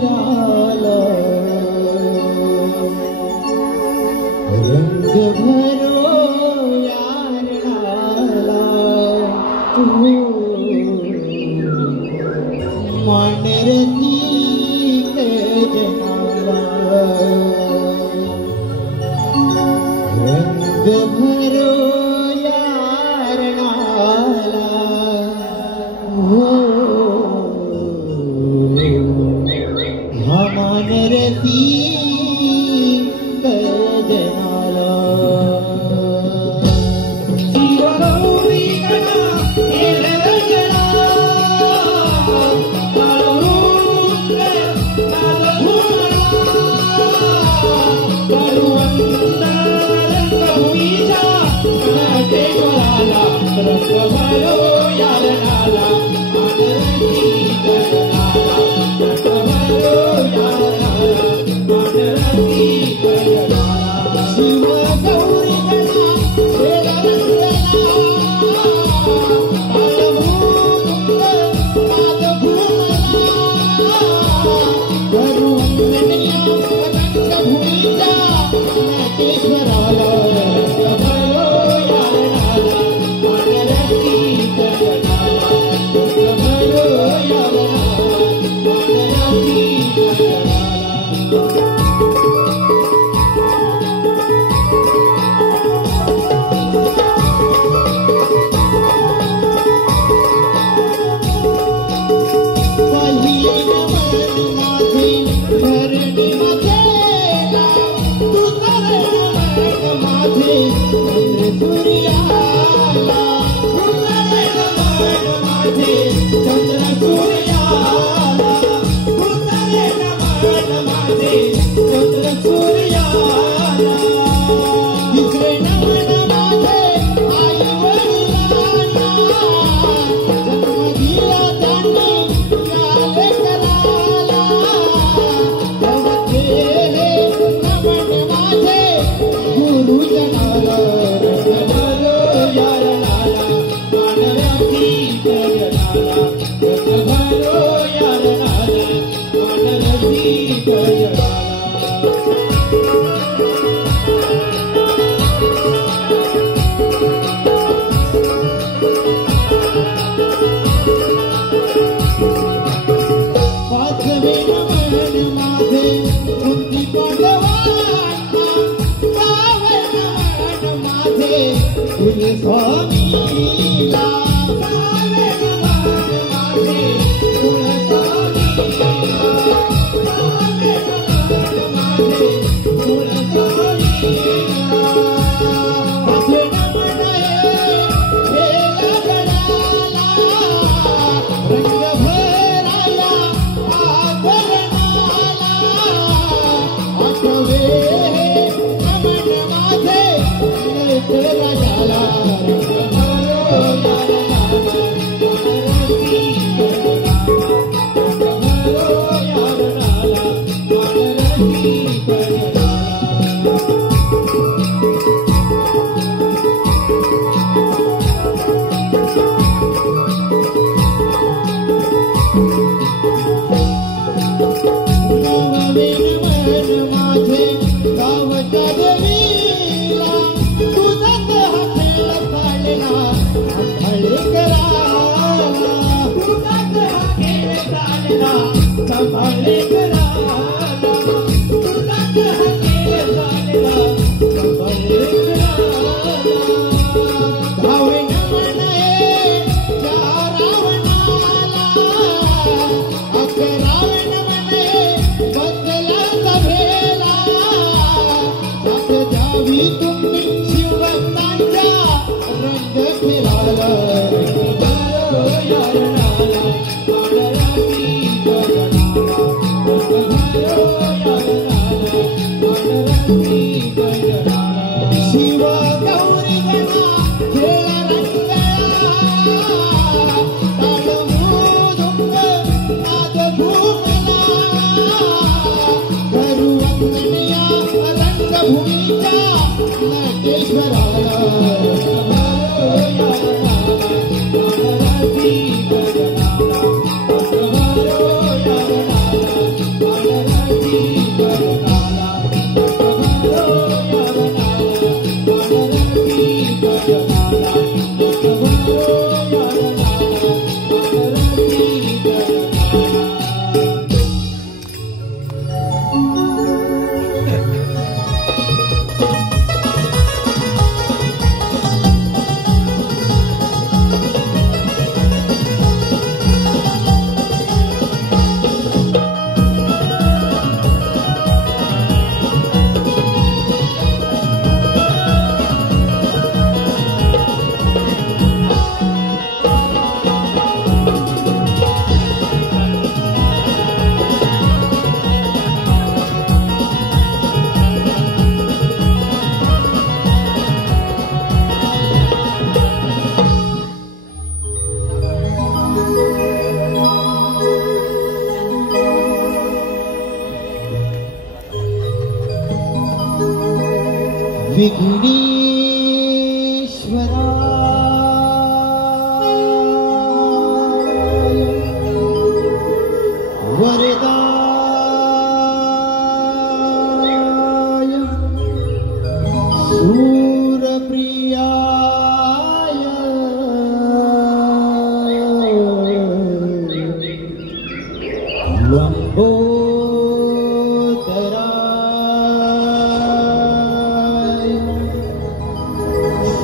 भराला रंग भरो यार डाला मानरती के जनाला रंग भरो यार डाला मानरती के जनाला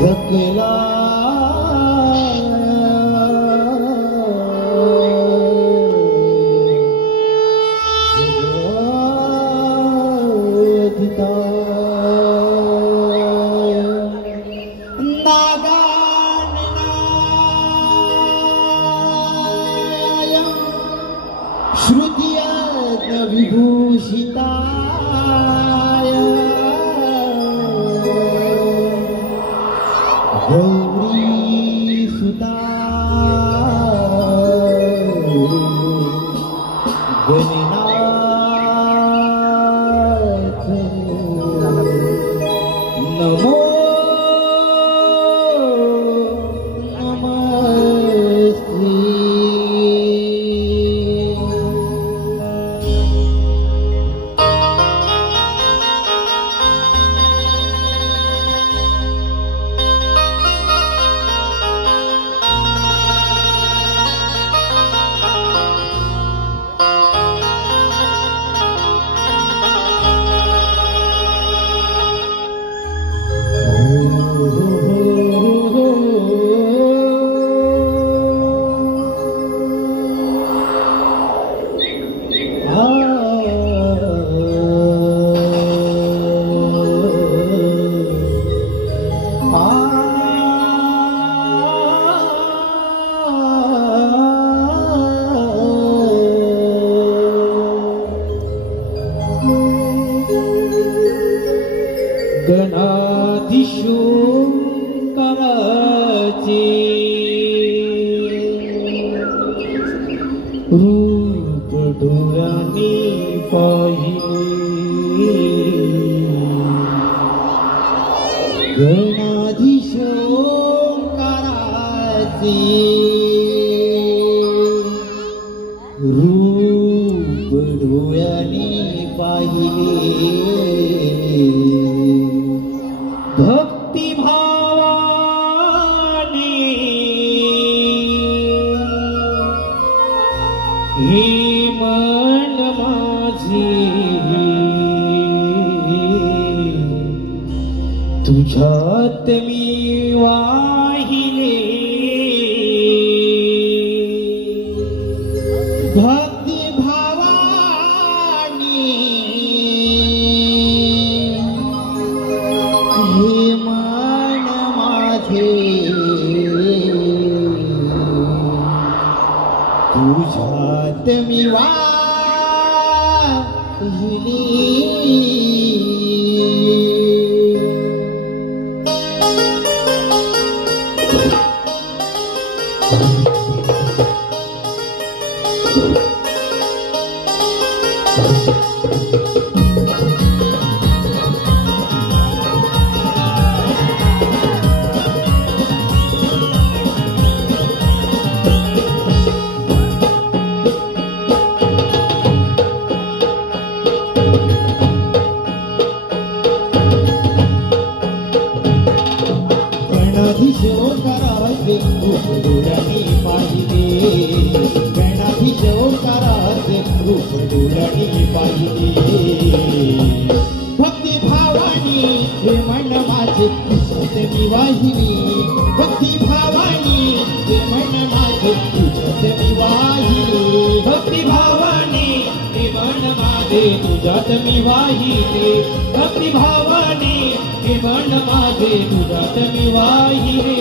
थकला विभूषिताय गौरी सुताय गणनाथ नमो गणाधीशोंकराचे रूप डोळ्याने पाहिले गणाधीशोंकराचे रूप डोळ्याने पाहिले भक्ति भावाने हे मन माझे तुझ्यात मी वाहिले भक्ति भावाने हे मन माझे तुझ्यात मी वाहिले गणाधीशोंकराचे रूप डोळ्याने पाहिले गणाधीशोंकराचे रूप डोळ्याने पाहिले भक्ती भावाने हे मन माझे तुझ्यात मी वाहिली भक्ती भावाने हे मन माझे तुझ्यात मी वाहिले भक्ती भावाने हे मन माझे तुझ्यात मी वाहिले भक्ती भावाने हे मन माझे तुझ्यात मी वाहिले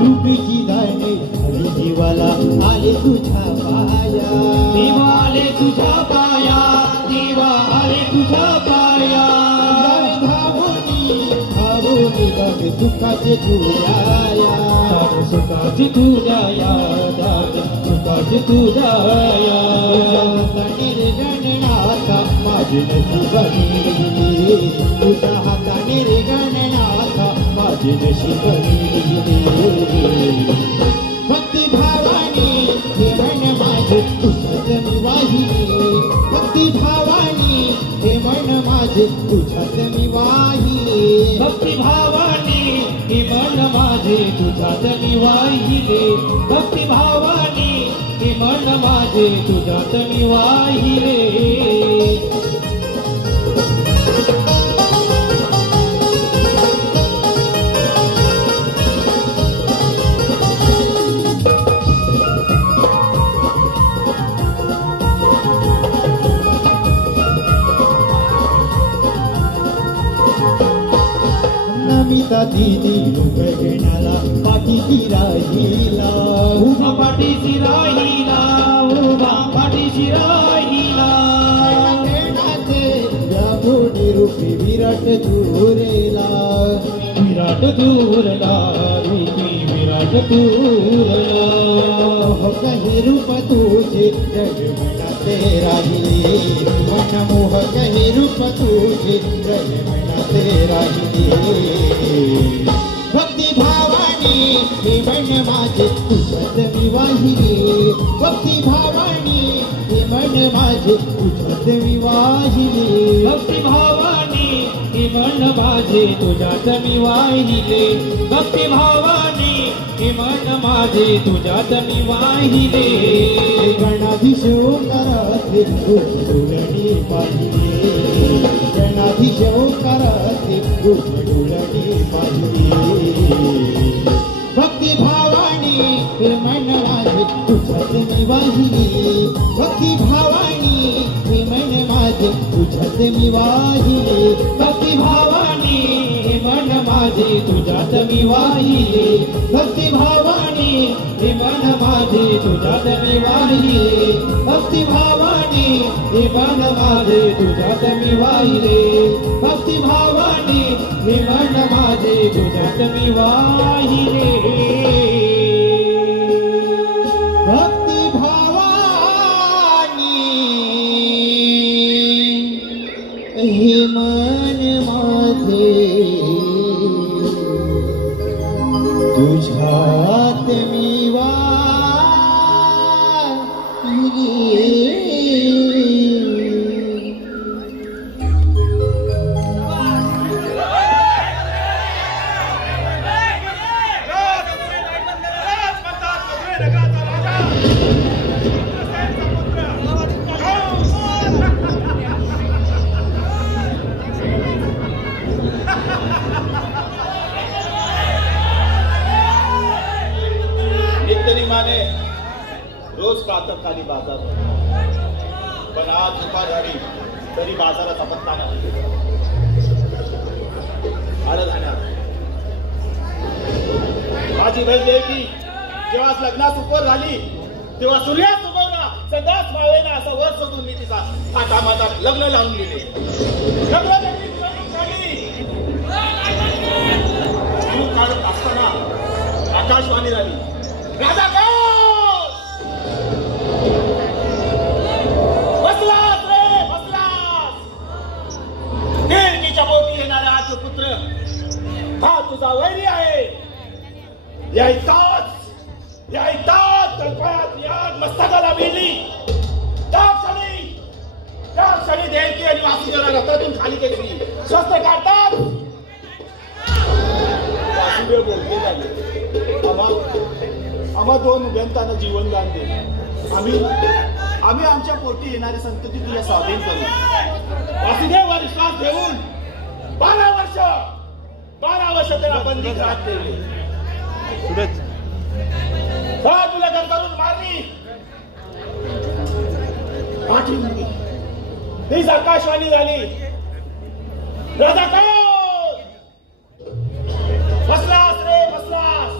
रूपीची दाणे हरी जीवाला आले तुझ्या पाया देवा आले तुझ्या पाया देवा आले तुझ्या पाया धावोनी धावोनी दाग सुखाचे तुझ्या सुखाचे तुझ्या दाग सुखाचे तुझ्या हाताने रे गणनाथा माझे नशिबणी तुझ्या हाताने रे गणनाथा माझे नशिबणी भक्ति भावाने हे मन माझे तुझ्यात मी वाहिले भक्ति भावाने हे मन माझे तुझ्यात मी वाहिले भक्तिभावाने हे मन माझे तुझ्यात मी वाहिले भक्तिभावाने हे मन माझे तुझ्यात मी वाहिले नमिता दिदी उभेण्याला पाठीशी राहिला उभा पाठीशी राहिला उभा पाठीशी राहिला यामुळे रूपी विराट दूरेला विराट दूरला रूपी विराट दूरला कही रूप तुझे जगमनाते राहिले मनमोहक हे रूप तुझे जगमनाते राहिले भक्तिभावाने हे मन माझे तुझ्यात मी वाहिले भक्तिभावाने हे मन माझे तुझ्यात मी वाहिले भक्तिभावाने हे मन माझे तुझ्यात मी वाहिले भक्तिभावाने हे मन माझे तुझ्यात मी वाहिले गणाधीश ओंकाराचे डोळणी पाहिले गणाधीश ओंकाराचे डोळणी पाहिले भक्तिभावाने हे मन माझे तुझ्यात मी वाहिले भक्तिभावाने हे मन माझे तुझ्यात मी वाहिले भक्तिभावाने हे मन माझे तुझ्यात मी वाहिले भक्तिभावाने हे मन माझे तुझ्यात मी वाहिले भक्तिभावाने हे मन माझे तुझ्यात मी वाहिले भक्तिभावाने हे मन माझे तुझ्यात मी वाहिले भक्तिभावाने हे मन माझे तुझ्यात मी वाहिले रोज प्रातःकाली बाजार पण आज दुपार झाली तरी बाजाराचा पत्ता नाही आळधाण्यात माझी बहीण देवी जेव्हा लग्नास उपर झाली तेव्हा सूर्यास उगवला संध्यास मावेना असा वर सोडून मी तिचा हातामातात लग्न लावून गेले काढत असताना आकाशवाणी झाली राजा बसलास रे बसलास देवकीच्या बोटी येणारा हा पुत्र हा तुझा वैरी आहे यायचाच कळकळ्यात याद मस्तकाला भिडली त्या क्षणी देवकी आणि वासुदेवाला रथातून खाली घेतली शस्त्र काढतात वासुदेव बोलते झाले आम्हा दोन व्यंतांना जीवनदान दे आम्ही आमच्या पोटी येणारे संतती तुला स्वाधीन करू वासुदेवावर विश्वास ठेवून 12 वर्ष त्याला बंदी घरात ठेवले तुला घर करून मारली पाठी हीच आकाशवाणी झाली राजा बसलास रे बसलास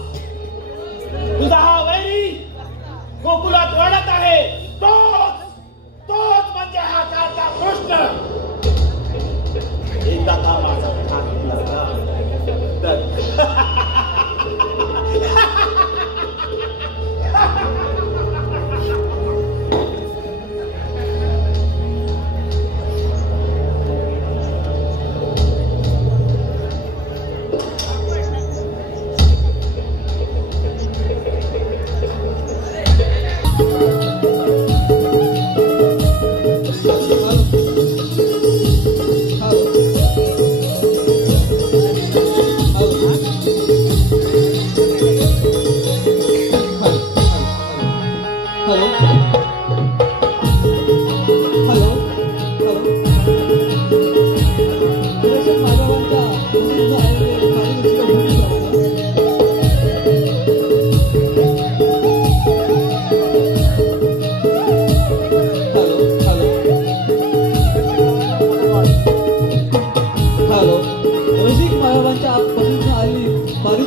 तुझा हा वैरी गोकुलात वाढत आहे तोच म्हणजे हा कालचा कृष्ण एकदा का माझा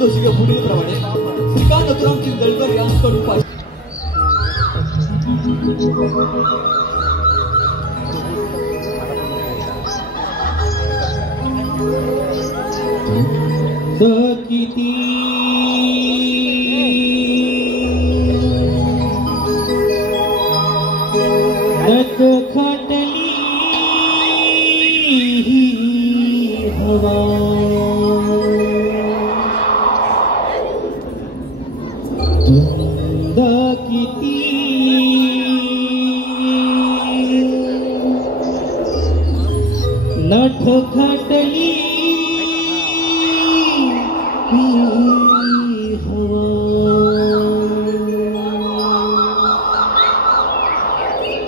जोशी पुढील प्रमाणे श्रीकांत नथुराम चिंतळकर यांच्याकडून पाहिजे. किती रत खटली हवा धुंद किती नठ खटली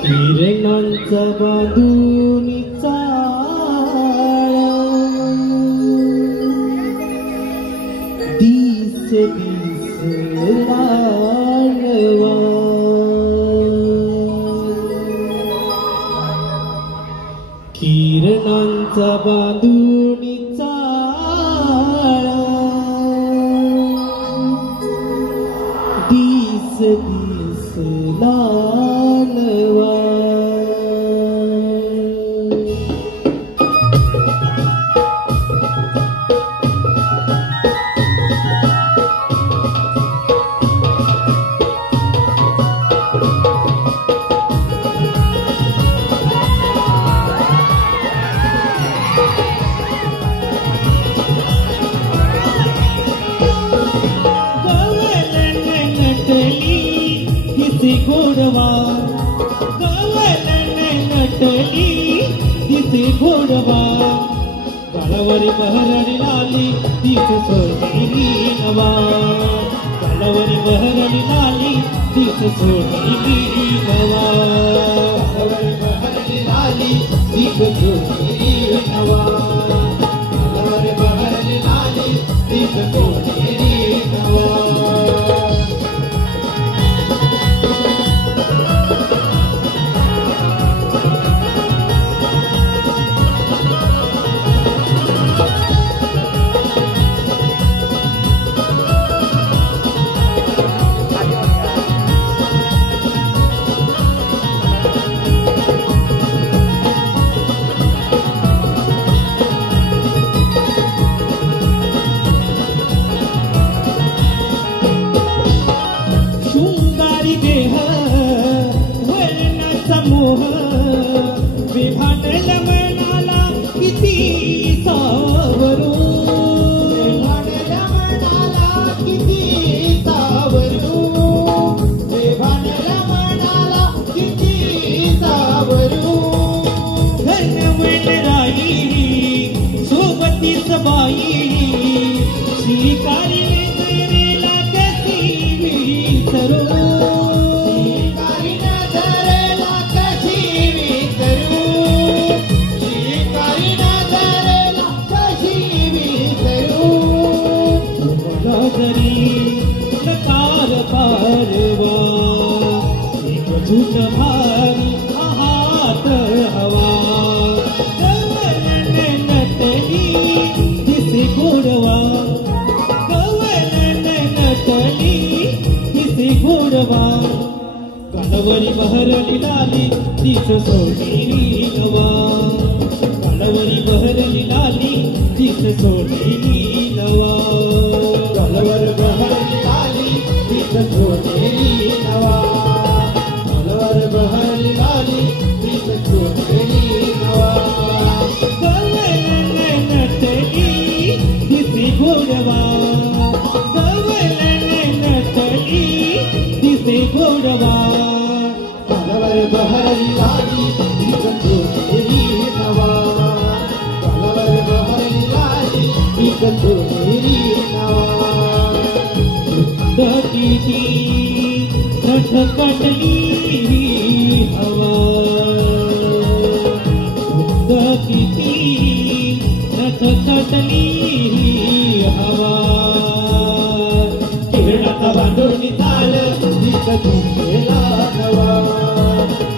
किरणांचा बांधून चाळ दिस दिस लाडवा किरणांचा बांधून चाळ दिस दिस लाडवा घोडवा गवलन नटली दिसे घोडवा गळावरी बहरणी लाली दिस सोनेरी नवा गळावरी बहरणी लाली दिस सोनेरी नवा गळावरी बहरणी लाली दिस सोनेरी नवा गळावरी बहरणी लाली दिस सोनेरी नवा मोह विभानला मनाला किती सावरू विभानला मनाला किती सावरू विभानला मनाला किती सावरू घनवन राई सोबतीच बाई शिकारी नजरेला कशी विसरू पारवा एक झूठ भारी हात हवा गवलन नटली दिसे घोडवा गवलन नटली दिसे घोडवा गळावरी बहरली लाली दिस सोनेरी नवा गळावरी बहरली लाली दिस सोनेरी नवा गळावर बहरली लाली दिस सोनेरी नवा गळावर बहरली लाली दिस सोनेरी नवा गवलन नटली दिसे घोडवा गवलन नटली दिसे घोडवा गळावर बहरली लाली दिस सोनेरी नवा गळावर बहरली लाली दिस सोनेरी नवा किती नठ कटली हवा किती नठ कटली हवा किरणाचा बांधून चाल दिस दिसेला नवा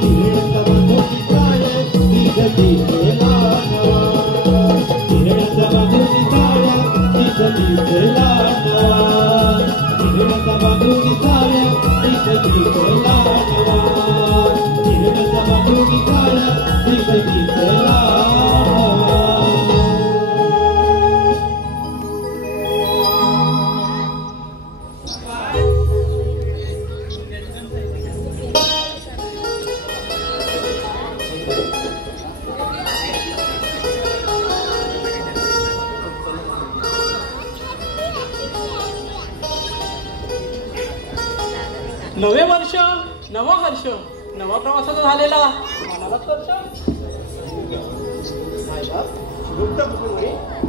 किरणाचा बांधून चाल दिस दिसेला नवा किरणाचा बांधून चाल दिस दिसेला नवा नवे वर्ष नवा हर्ष नवा प्रवासाचा झालेला मनाला स्पर्श.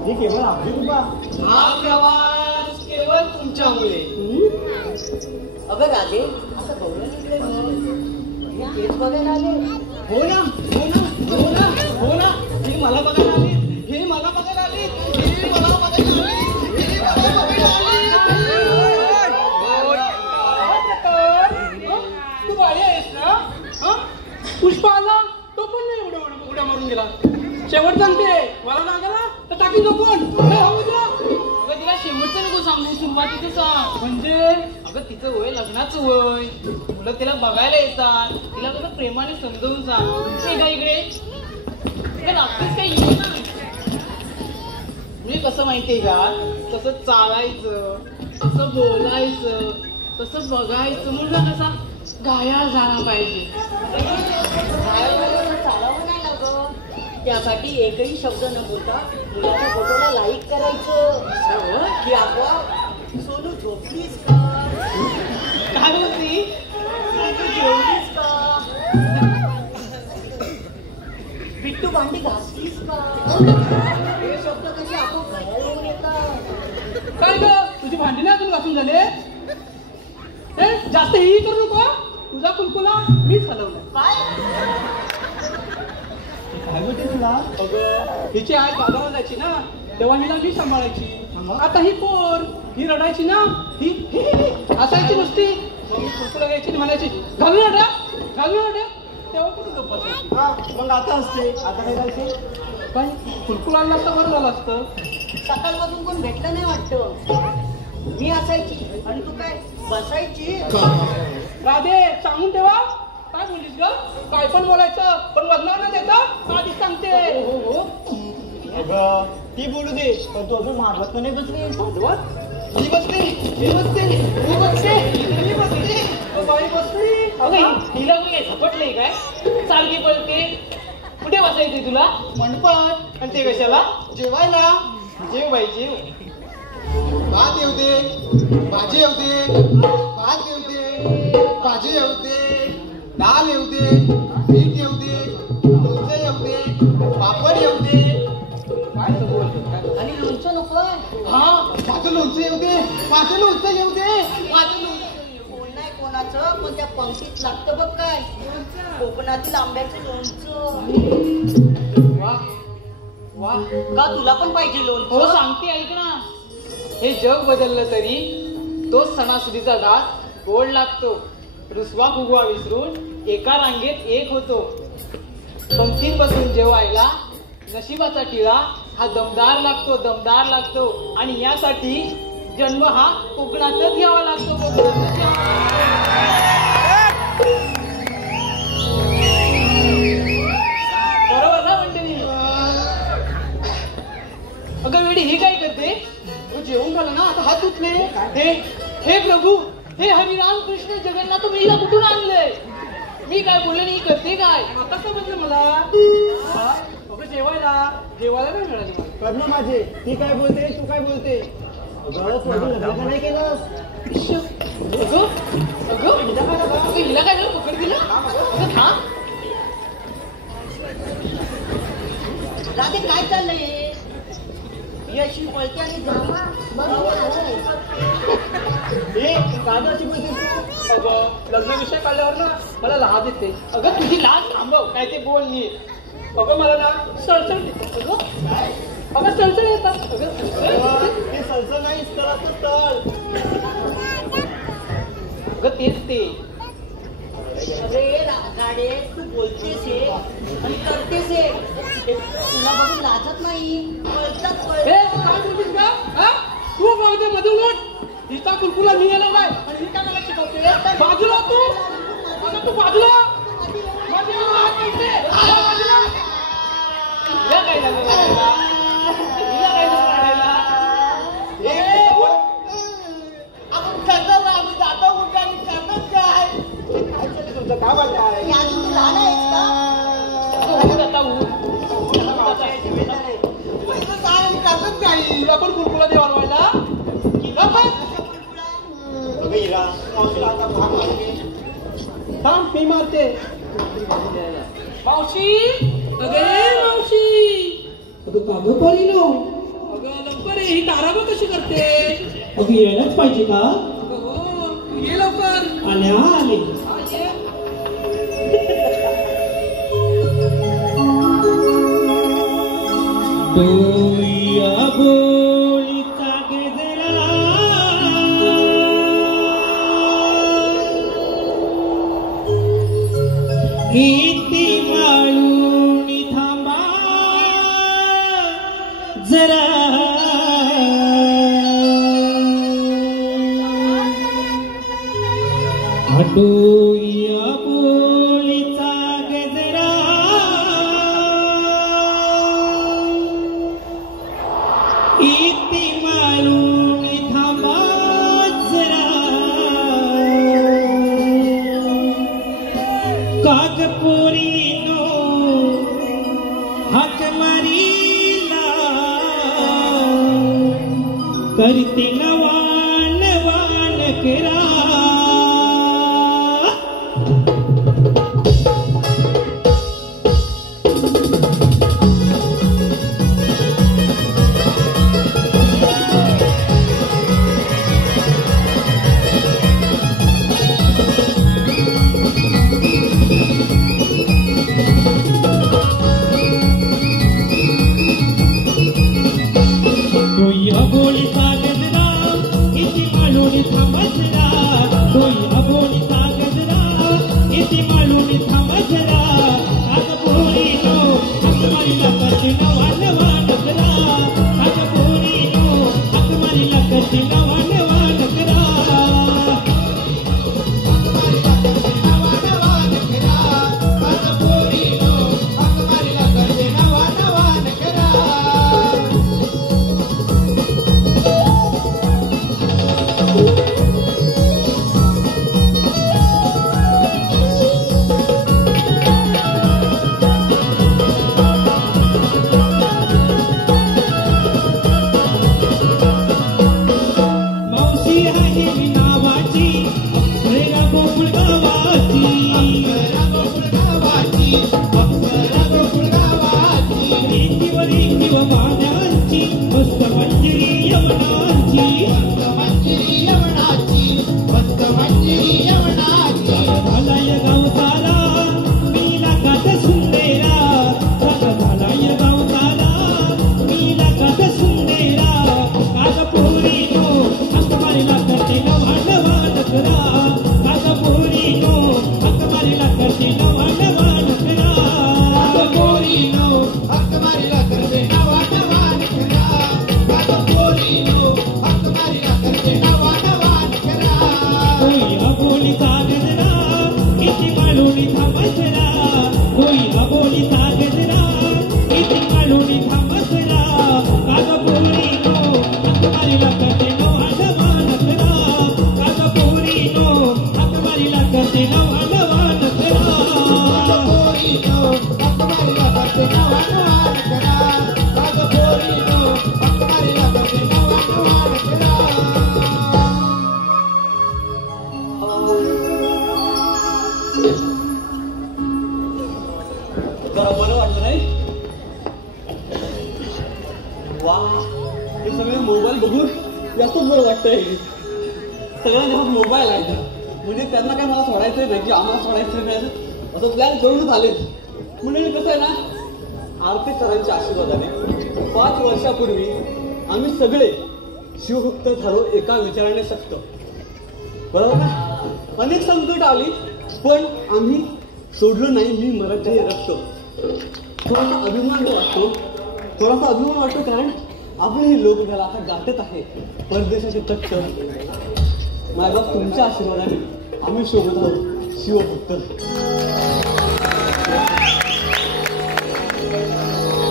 ही केवळ आपली कृपा. हा प्रवास केवळ तुमच्यामुळे. अगं राधे असं गौरव तेच बघायला आले. हो ना हो ना हो ना हो ना. हे मला बघायला आले. हे मला बघायला आले. हे मला बघायला आले. हे मला बघायला आले. तू बाळी आहेस ना? पुष्प आला तो पण नाही उड्या मारून गेला. शेवट सांगते मला नागाला तर टाकी नको अगं तिला शेवटचं नको सांगू, सुरुवातीचं सांग. म्हणजे अगं तिचं वय लग्नाचं वय, मुलं तिला बघायला येतात, तिला कसं प्रेमाने समजावून सांग. ते का इकडे रात्रीच काही येऊ ना. म्हणजे कसं माहितीये का, कसं चालायचं, कसं बोलायचं, कसं बघायचं, मुलगा कसा गाया झाला पाहिजे. चालावं नाही लागत. त्यासाठी एकही शब्द न बोलता मुलाच्या फोटोला लाईक करायचं की आपोआप सोनू झोपलीस का, काय बोलती, जेवलीस का, बिट्टू भांडी घासलीस का, हे शब्द कसे आपोआप घराला येऊन येतात. काय ग तुझी भांडी नाही अजून घासून झाले? जास्त ही करू नको. तुझा कुलकुला मीच हलवला. काय बोलते तुला? अगं हिची आई बाजारात जायची ना तेव्हा हिला मी सांभाळायची. आता ही पोर ही रडायची ना, ही असायची नुसती. मग मी कुलकुला घ्यायची म्हणायची घालून रड्या घालून रड्या. तेव्हा कुठं झोपायचं. मग आता असते. आता काय करायचे? काय कुलकुला आणला असता बरं झालं असतं. सकाळपासून कोण भेटलं नाही वाटतं. मी असायची आणि तू काय बसायची. राधे सांगून ठेवा. काय बोललीस ग? काय पण बोलायचं पण बदलाव नाही द्यायचं. आधीच सांगते. अगं ती बोलू दे पण तू अजून मारवत नाही बसली. मी बसते मी बसते मी बसते मी बसते. बाई बसली. अगं हिला मी झपटलंय काय, सारखी पळते. कुठे बसायचे तुला? मंडपात. आणि ते कशाला? जेवायला. जेव बाई जेव. भात येऊ दे, भाजी येऊ दे, भात येऊ दे, भाजी येऊ दे, डाळ येऊ दे, मीठ येऊ दे, लोणचं येऊ दे, पापड येऊ दे. काय बोलतो? आणि लोणचं नकोय. हा माझं लोणचं येऊ दे, माझं लोणचं येऊ दे, माझं लोणचं. कोण नाही कोणाचं पण त्या पंक्तीत लागतं बघ काय, कोकणातील आंब्याचं लोणचं. वा वा. का तुला पण पाहिजे हो लोणचं? सांगते ऐक ना. हे जग बदललं तरी तोच सणासुदीचा घास गोड लागतो. रुसवा फुगवा विसरून एका रांगेत एक होतो. पंक्तीत बसून जेवायला नशिबाचा टिळा हा दमदार लागतो, दमदार लागतो. आणि यासाठी जन्म हा कोकणातच घ्यावा लागतो, कोकणातच घ्यावा लागतो. बरोबर ना मंडळी? अगं वेडी ही काय करते? जेवून झालं ना आता हात धुतले. हे प्रभू, हे हरिराम कृष्ण जगन्नाथ, मी हिला कुठून आणलंय? मी काय बोलले नाही, करते काय? आता समजलं मला. अगं जेवायला नाही मिळाली. कर्ण माझे ती काय बोलते तू काय बोलते? लग्न नाही केलं. अगं अगं हिला काय झालं? पकड दिलं. अगं थांब. राधे काय चाललंय? यशी पळते आणि ड्रामा कागदाची बोलते तू. अगं लग्न विषय काढल्यावर ना मला लाज येते. अगं तुझी लाज थांबव, काय ते बोलली. अगं मला ना सळसळ येते. अगं सळसळ येतात. ते सलसल नाही स्थळाचं स्थळ. अगं तेच ते. अरे राधाडे तू बोलतेस हे आणि करतेस हे, तुला बघून लाजत नाही. कळतात हे काय बोलतीस का? हा? तू बघते मधून उठ. हिचा कुलकुला मी यायला नाही आणि ही काय मला शिकवते? बाजूला तू. अगं तू बाजूला. माझी हात करते. बाजूला. हिला काय झालं रडायला? हिला काय झालं रडायला? आपण करतात ना, आम्ही जातो कुठे आणि करतात काय? तुमचं काय वाटत आहे? हे अजून तू लहान आहेस का? उठ आता उठ. करतात काही आपण कुलकुला दे वाढवायला. अगं हिरा मावशीला आता भाग लागले. मी मारते. मावशी अगे मावशी अगं का गं परीनो? अगं लवकर ये, ही ताराबा कशी करते? अगं यायलाच पाहिजे का? अगं हो, ये लवकर. आल्या आले. डोया बोलीचा गजरा किती माळून थांबा जरा डोया बोलीचा गजरा इति मालूम थांबा जरा कागपोरीनो हाक मारीला करते नवान वान करा बरोबर ना? अनेक संकट आली पण आम्ही सोडलं नाही. मी मराठी रक्त. थोडासा अभिमान वाटतो कारण आपलेही लोक घ्यायला आता गाठत आहे परदेशाचे तख्त. मायबाप तुमच्या आशीर्वादाने आम्ही शोधत आहोत शिवभक्त.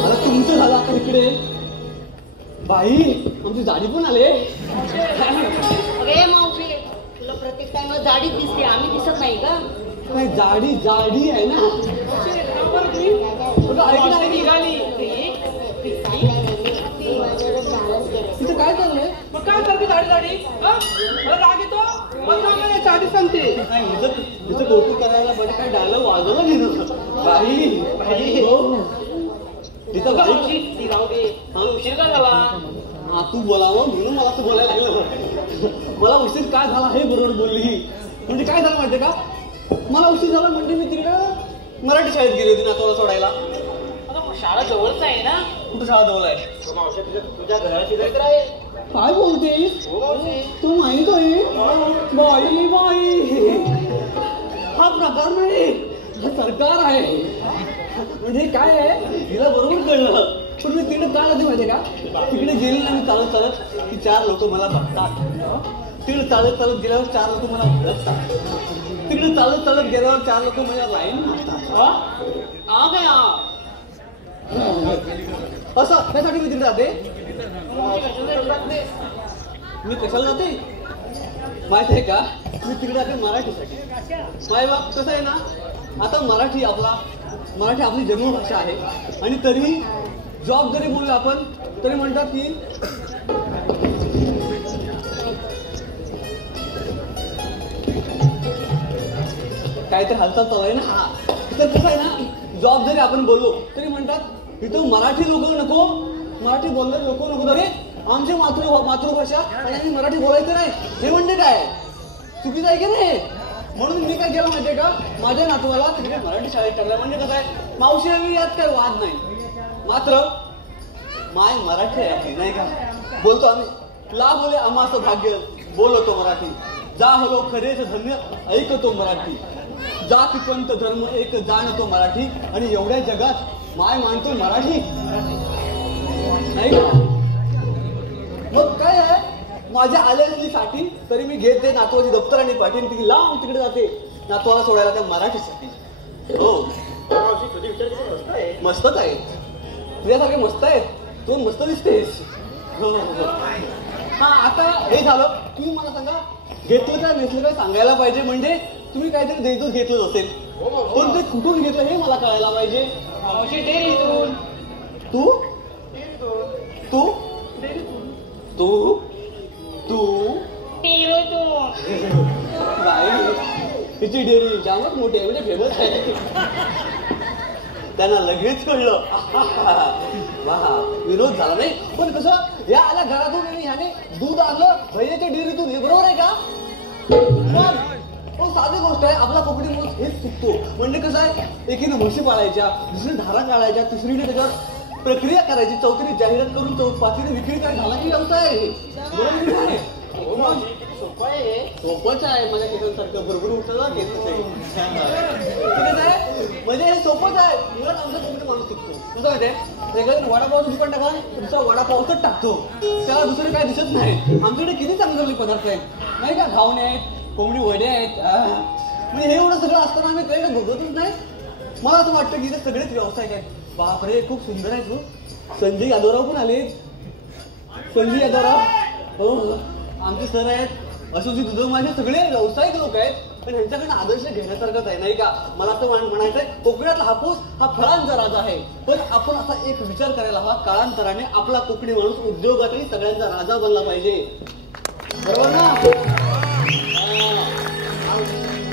आता तुमचं झालं आता इकडे बाई आमची जाडी पण आले. अरे मावशी तुला प्रत्येक टाइम जाडीच दिसते, आम्ही दिसत नाही का? नाही जाडी आहे ना. निघाली तिथं काय चाललंय? मग काय करते जाडी मला राग येतो. जाडी सांगते नाही हिचं कौतुक करायला बरं काय डायलॉग वाजवलं गेलं बाई बाई हो तिथं बाई ती राहू दे उशीर का झाला हा तू बोलावं म्हणून मला तू बोलायला लागलं मला उशीर काय झाला हे बरोबर बोलली म्हणजे काय झालं माहितीये का मला उशीर झाला म्हणजे मी तिकडं मराठी शाळेत गेली होती नातवाला सोडायला शाळा जवळच आहे ना कुठं शाळा जवळ आहे तुझ्या घरा शेजारी तर आहे काय बोलतेस तू माहित आहे बाई बाई हा प्रकार नाही हा सरकार आहे म्हणजे काय आहे हिला बरोबर कळलं पण मी तिकडे काय होते माहितीये का तिकडे गेली ना मी चालत चालत की 4 लोक मला बघतात तिकडे चालत चालत गेल्यावर 4 लोक मला ओळखतात तिकडे चालत चालत गेल्यावर 4 लोक माझ्या लाईन मारतात आ काय असं त्यासाठी मी तिकडे जाते मी कशाला जाते माहित आहे का मी तिकडे जाते मराठीसाठी माय बाप कसं आहे ना आता मराठी आपली जन्मभाषा आहे आणि तरी जॉब जरी बोललो आपण तरी म्हणतात की काय ते हालचाल चालू आहे ना हा तर कसं आहे ना जॉब जरी आपण बोललो तरी म्हणतात इथं मराठी लोक नको मराठी बोलणारे लोक नको तरी आमची मातृभाषा आणि आम्ही मराठी बोलायचं नाही हे म्हणजे काय चुकीचं आहे की नाही म्हणून मी काय केलं माहितीये का माझ्या नातवाला तिकडे मराठी शाळेत टाकलं म्हणजे कसं आहे मावशी आम्ही यात काही वाद नाही मात्र माय मराठी आहे नाही का बोलतो आम्ही ला बोले आम्हाचं भाग्य बोलतो मराठी जा हलो खरेच धन्य ऐकतो मराठी जाती पंत धर्म एक जाणतो मराठी आणि एवढ्या जगात माय मानतो मराठी नाही का मग काय आहे माझ्या आलेलीसाठी तरी मी घेते नातवाची दप्तर आणि पाठीन ती लांब तिकडे जाते नातवाला सोडायला त्या मराठीसाठी हो मस्तच आहे तुझ्यासारखे मस्त आहेत तू मस्त दिसतेस हा आता हे झालं तुम्ही मला सांगा घेतलं का नेसलं का सांगायला पाहिजे म्हणजे तुम्ही काहीतरी देतच घेतलंच असेल पण ते कुठून घेतलं हे मला कळायला पाहिजे डेअरीतून तू तू तू तू बाई तिची डेअरी जामच मोठी आहे म्हणजे फेमस आहे त्यांना लगेच कळलं वा विरोध झाला नाही पण कसं या आल्या घरातून आणि ह्याने दूध आणलं भैयाच्या डेअरीतून हे बरोबर आहे का पण साधी गोष्ट आहे आपला कोकणी माणूस हेच चुकतो म्हणजे कसं आहे एकीने म्हशी पाळायच्या दुसरी धारा काढायच्या तिसरीने त्याच्यावर प्रक्रिया करायची चौथीने जाहिरात करून पाचवीने विक्री काय झाला की व्यवसाय आहे सोपंच आहे माझ्या केसांसारखं बरोबर उठलं केस म्हणजे हे सोपंच आहे मुळात आमचा कोकणी माणूस शिकतो कसं माहिती आहे वडापावचं दुकान टाका तुमचा वडापावच टाकतो त्याला दुसरं काय दिसत नाही आमच्याकडे किती चांगले पदार्थ आहेत नाही का घावणे आहेत कोंबडी वडे आहेत म्हणजे हे एवढं सगळं असताना आम्ही काही बघतच नाही मला असं वाटतं की ते सगळेच व्यवसाय आहेत बापरे खूप सुंदर आहे तू संजय यादवराव पण आले संजय यादवराव हो आमचे सर आहेत असोसिएट दुध माझे सगळे व्यावसायिक लोक आहेत पण ह्यांच्याकडनं आदर्श घेण्यासारखंच आहे नाही का मला असं म्हणायचंय कोकणातला हापूस हा फळांचा राजा आहे पण आपण असा एक विचार करायला हवा काळांतराने आपला कोकणी माणूस उद्योगातही सगळ्यांचा राजा बनला पाहिजे बरोबर ना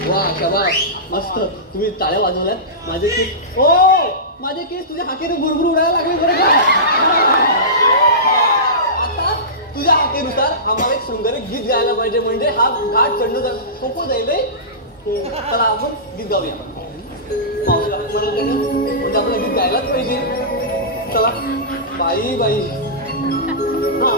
वा शाबास मस्त तुम्ही टाळ्या वाजवल्यात माझे केस ओ माझे केस तुझ्या हाकेने भुरभुर उडायला लागले बरं का आता तुझ्या हाकेनुसार आम्हाला एक सुंदर गीत गायला पाहिजे म्हणजे हा घाट चढणं सोपं जाईल चला आपण गीत गाऊया मावशीला म्हणजे आपलं गीत गायलाच पाहिजे चला बाई बाई हा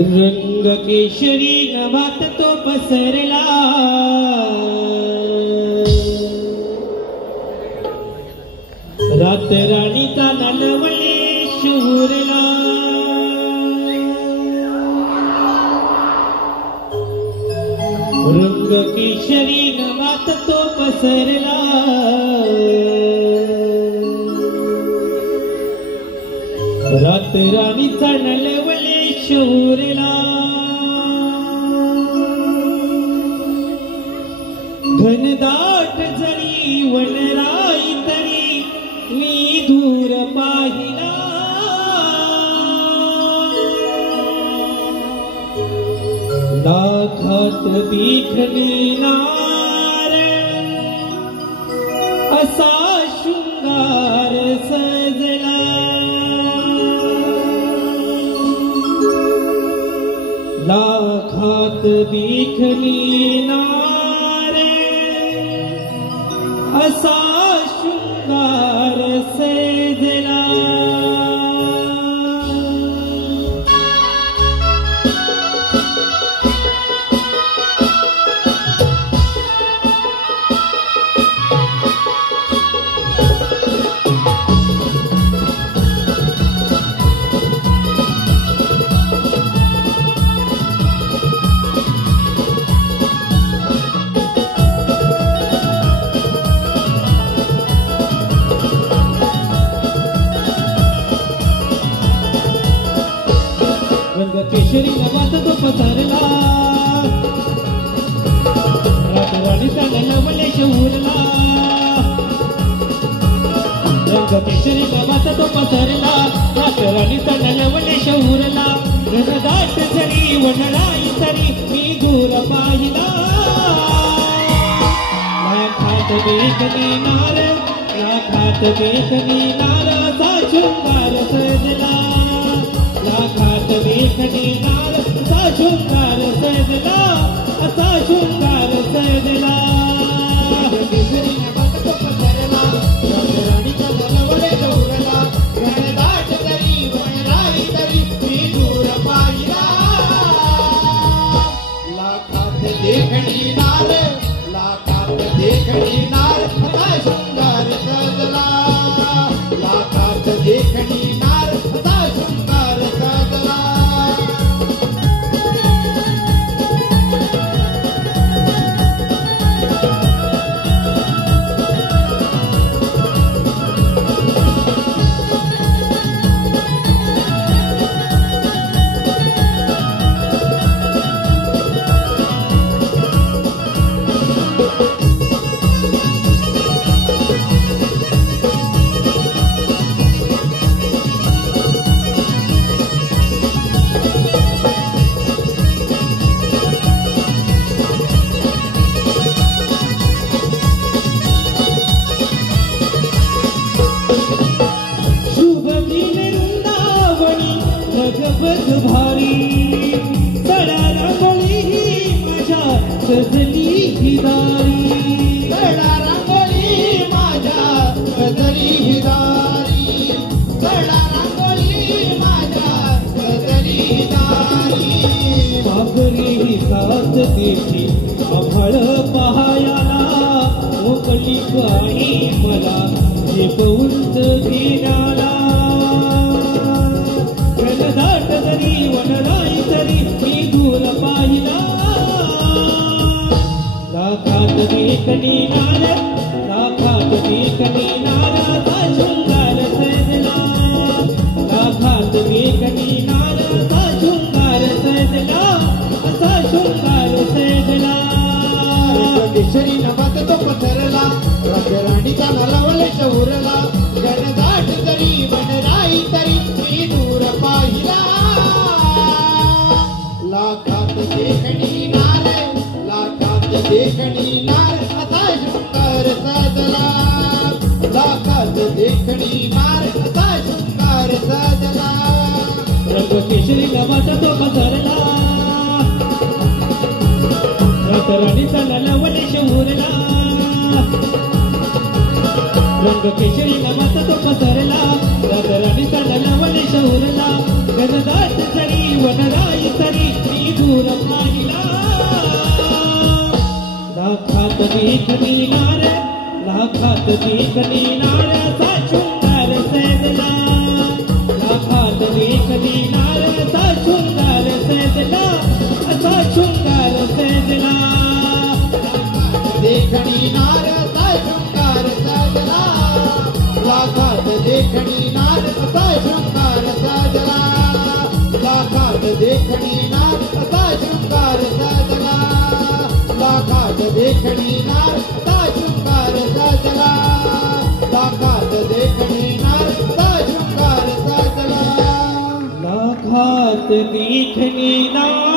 रंग केशरी नभात तो पसरला रात राणीचा नलवले शोरला रंग केशरी नभात तो पसरला रात राणीचा नलवले शोरला घनदाट जरी वनराई तरी मी दूर पाहिला लाखात देखणी नार असा शृंगार सजला लाखात देखणी नार असा शृंगार सजला केशरी नवात तो पसरला रातराणीचा नलवले शौरला रंग केशरी नवात तो पसरला रातराणीचा नलवले शौरला रंगदाट जरी वनराई तरी मी दूर पाहिला लाखात देखणी नार लाखात देखणी नार असा शृंगार सजला लाखात देखणी नार असा शृंगार सजला असा शृंगार सजला केशरी नवात तो पसरला रातराणीचा नलवले शौरला रंगदाट जरी वनराई तरी मी दूर पाहिला लाखात देखणी नार लाखात देखणी नार असा शृंगार सजला लाखात देखणी नार असा शृंगार सजला भारी सडा रांगोळी ही माझ्या सजली ही दारी सडा रांगोळी माझ्या सजली ही दारी सडा रांगोळी माझ्या सजली ही दारी सागरी ही साथ देशी आभाळ पहायाला मोकळी गाणी मला झेपवून घेण्याला दाट जरी वनराई तरी मी दूर पाहिला लाखात देखणी नार लाखात देखणी नार असा शृंगार सजला लाखात देखणी नार असा शृंगार सजला असा शृंगार सजला केशरी नवात तो पसरला रातराणीचा नलवले शौरला गणदाट जरी वनराई तरी मी दूर पाहिला लाखात देखणी नार लाखात देखणी नार असा शृंगार सजला लाखात देखणी नार असा शृंगार सजला रंग केशरी नवात तो पसरला रातराणीचा नलवले शौरला रंग केशरी नवात तो पसरला रातराणीचा नलवले शौरला गणदाट जरी वनराई तरी मी दूर पाहिला लाखात देखणी नार लाखात देखणी नार असा शृंगार सजला लाखात देखणी नार असा शृंगार सजला असा शृंगार सजला देखणी नार असा शृंगार सजला लाखात देखणी नार असा शृंगार सजला लाखात देखणी नार असा शृंगार सजला लाखात देखणी नार असा शृंगार सजला लाखात देखणी नार असा शृंगार सजला लाखात देखणी नार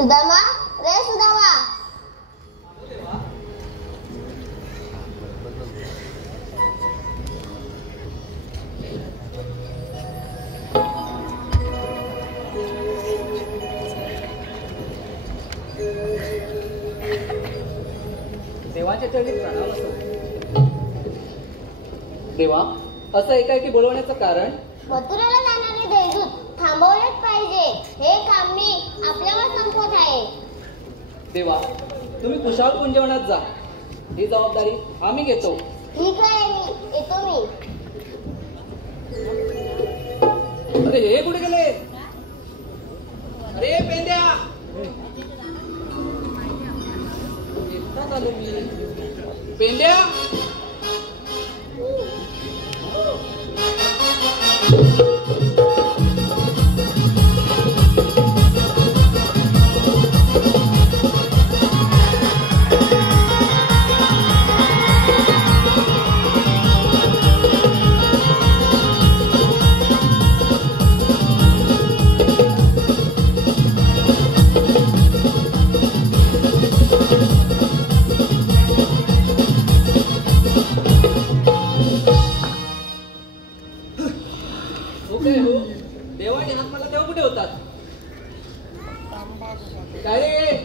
सुदामा, रे सुदामा. देवाच्या चरणी प्रणाम असो. देवा, असं एकाएकी बोलवण्याचं कारण? मथुरेला जाणारे देवदूत थांबवलेच पाहिजे. हे काम मी आपल्यावर संपवत आहे. देवा, तुम्ही कुशाल कुंजवनात जा. ही जबाबदारी आम्ही घेतो. ठीक आहे, येतो मी. अरे हे कुठे गेले? अरे पेंड्या, येतात आलो मी. पेंड्या, देवाने हात मला तेव्हा कुठे होतात? काय रे,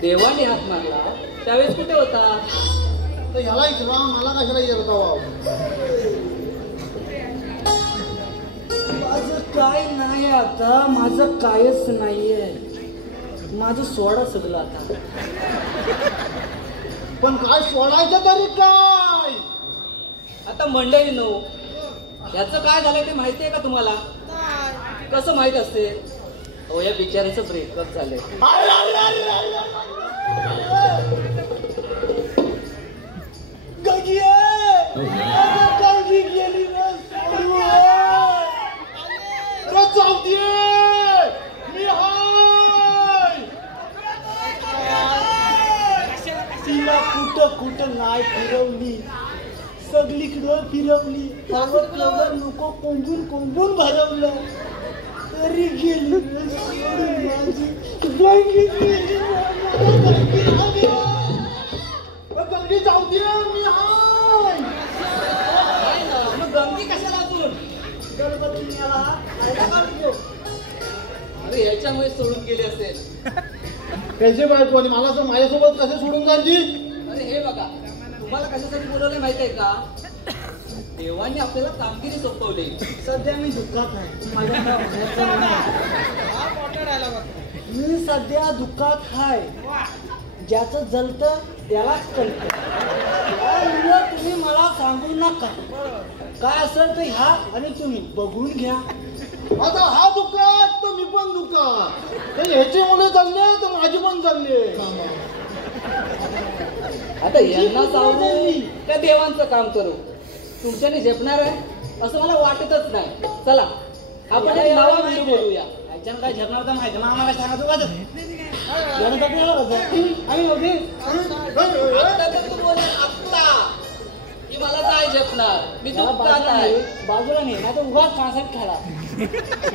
देवाने हात मारला त्यावेळेस कुठे होतात? तर ह्याला इचरा, मला कशाला इचरता? माझं काय नाही आता, माझं कायच नाहीये. माझं सोडा सगळं आता. पण काय सोडायचं तरी काय? आता मंडळी नो, याचं काय झालंय ते माहितीये का तुम्हाला? कसं माहित असते? हो, या बिचाऱ्याचं ब्रेकअप झालंय. तिला कुठं कुठं नाही फिरवली, सगळीकडं फिरवली. सावरल्यावर नको कोंबून कोंबून भरवलं तरी गेली. गंगी जाऊ दे, मी हाय. मग गंगी कशाला अजून? गणपती याला खायला काढून घेऊ. अरे याच्यामुळे सोडून गेले असेल. त्याची बायको आणि मला तर माझ्यासोबत कसे सोडून जायची? अरे हे बघा, तुम्हाला कशासाठी बोलवलंय माहित आहे का? देवाने आपल्याला कामगिरी सोपवली. सध्या मी दुःखात आहे. माझ्या म्हणायचं नाही. मी सध्या दुःखात आहे. ज्याचं जलतं त्यालाच कळतं. तुम्ही मला सांगू नका. काय असेल तर ह्या आणि तुम्ही बघून घ्या. आता हा दुःखात तर मी पण दुःखात. तर ह्याची मुले चालले तर माझी पण चालले. आता यांना सांगू त्या देवांचं काम करू? तुमच्याने झेपणार आहे असं मला वाटतच नाही. चला आपण एक नवा व्हिडिओ बोलूया. याच्यानं काय झेपणार तर माहिती ना आम्हाला सांगा. तू गणपती आम्ही होते. आता तर तू बोल आत्ता की मला काय झेपणार, मी दुःखात आहे. बाजूला नाही ना तर उगाच कासात खेळा.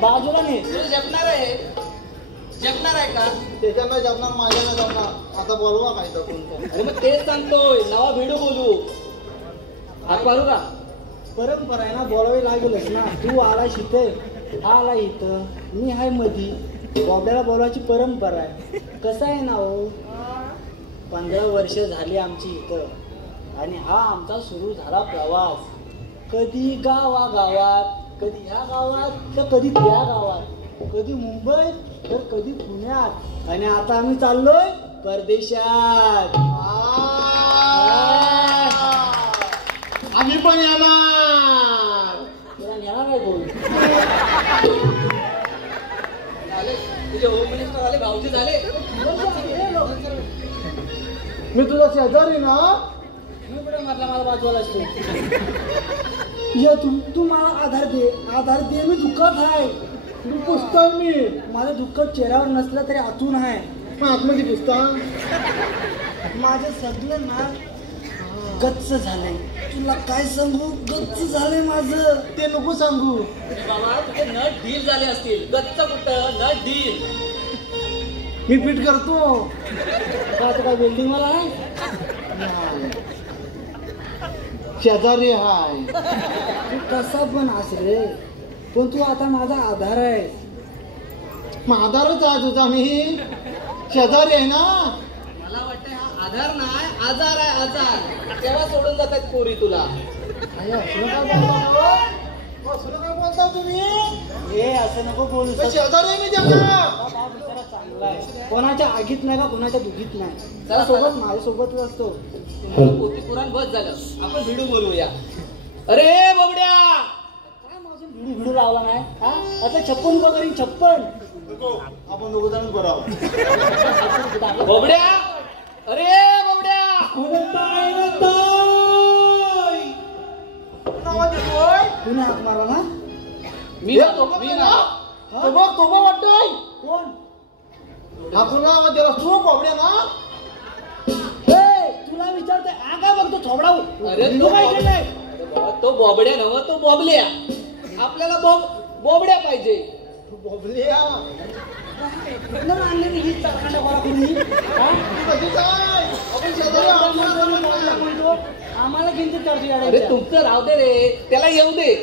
बाजूला नाही. तुला झेपणार आहे? झेपणार आहे का? त्याच्यानं जपणार, माझ्यानं जपणार. आता बोलवा काय तर कोणतं. अरे मग तेच सांगतोय, नवा व्हिडिओ बोलू. हात मारू का? परंपरा आहे ना, बोलावी लागेलच ना. तू आला शिथे, आला इथं, मी हाय मधी. बॉब्याला बोलायची परंपरा आहे. कसं आहे ना हो, 15 वर्ष झाली आमची इथं आणि हा आमचा सुरू झाला प्रवास. कधी गावागावात, कधी ह्या गावात तर कधी त्या गावात, कधी मुंबईत तर कधी पुण्यात, आणि आता आम्ही चाललोय परदेशात. आम्ही पण येणार. तुला येणार आहे कोण? तुझे होम मिनिस्टर झाले, भाऊजी झाले. मी तुझा शेजारी ना. मी कुठे म्हटलं मला बाजूला असतो. या तू मला आधार दे, आधार दे. मी दुःखात आहे. तू पुसताय मी. माझं दुःख चेहऱ्यावर नसलं तरी आतून आहे. आतमध्ये पुसता. माझं सगळं ना गच्च झालंय. तुला काय सांगू, गच्च झालंय माझं. ते नको सांगू. बाबा तुझे नट ढील झाले असतील. गच्च कुठं, नट ढील. मी फिट करतो. आता काय बिल्डिंग मला आहे शेजारी हाय. तू कसा पण अस रे, पण तू आता माझा आधार आहे. मग आधारच आहे तुझा. मी शेजारी आहे ना. मला वाटतं हा आधार नाही आजार आहे आजार. तेव्हा सोडून जातात पोरी तुला. असं काय बोलता तुम्ही? हे असं नको बोलू. शेजारी आहे मी त्याचा. चांगला आहे, कोणाच्या आगीत नाही का कोणाच्या दुगीत नाही. त्याला सोबत माझ्यासोबतच असतो. पोती पुराण बस झालं, आपण भिडू बोलूया. अरे बाबड्या, काय माझं भिडू लावला नाही हा? आता 56 उभं करीन 56. आपण दोघं जणच बरं आहोत. बाबड्या, अरे बाबड्या, पुन्हा हाक मारा ना. मी ना तो वाटतोय कोण? आपण आवाज दिला तू कोबड्या ना. तुला विचारते आगा बघतो थोबडा. अरे तो काय केलंय? तो बॉबड्या नव्ह, तो बॉबल्या. आपल्याला बॉबड्या पाहिजे. बोबड्या आणलेली ही चाकांडा गोळा करून आपण शेजारी आहोत. आम्हाला किंचित करतो. अरे तुमचं राहू दे रे, त्याला येऊ दे.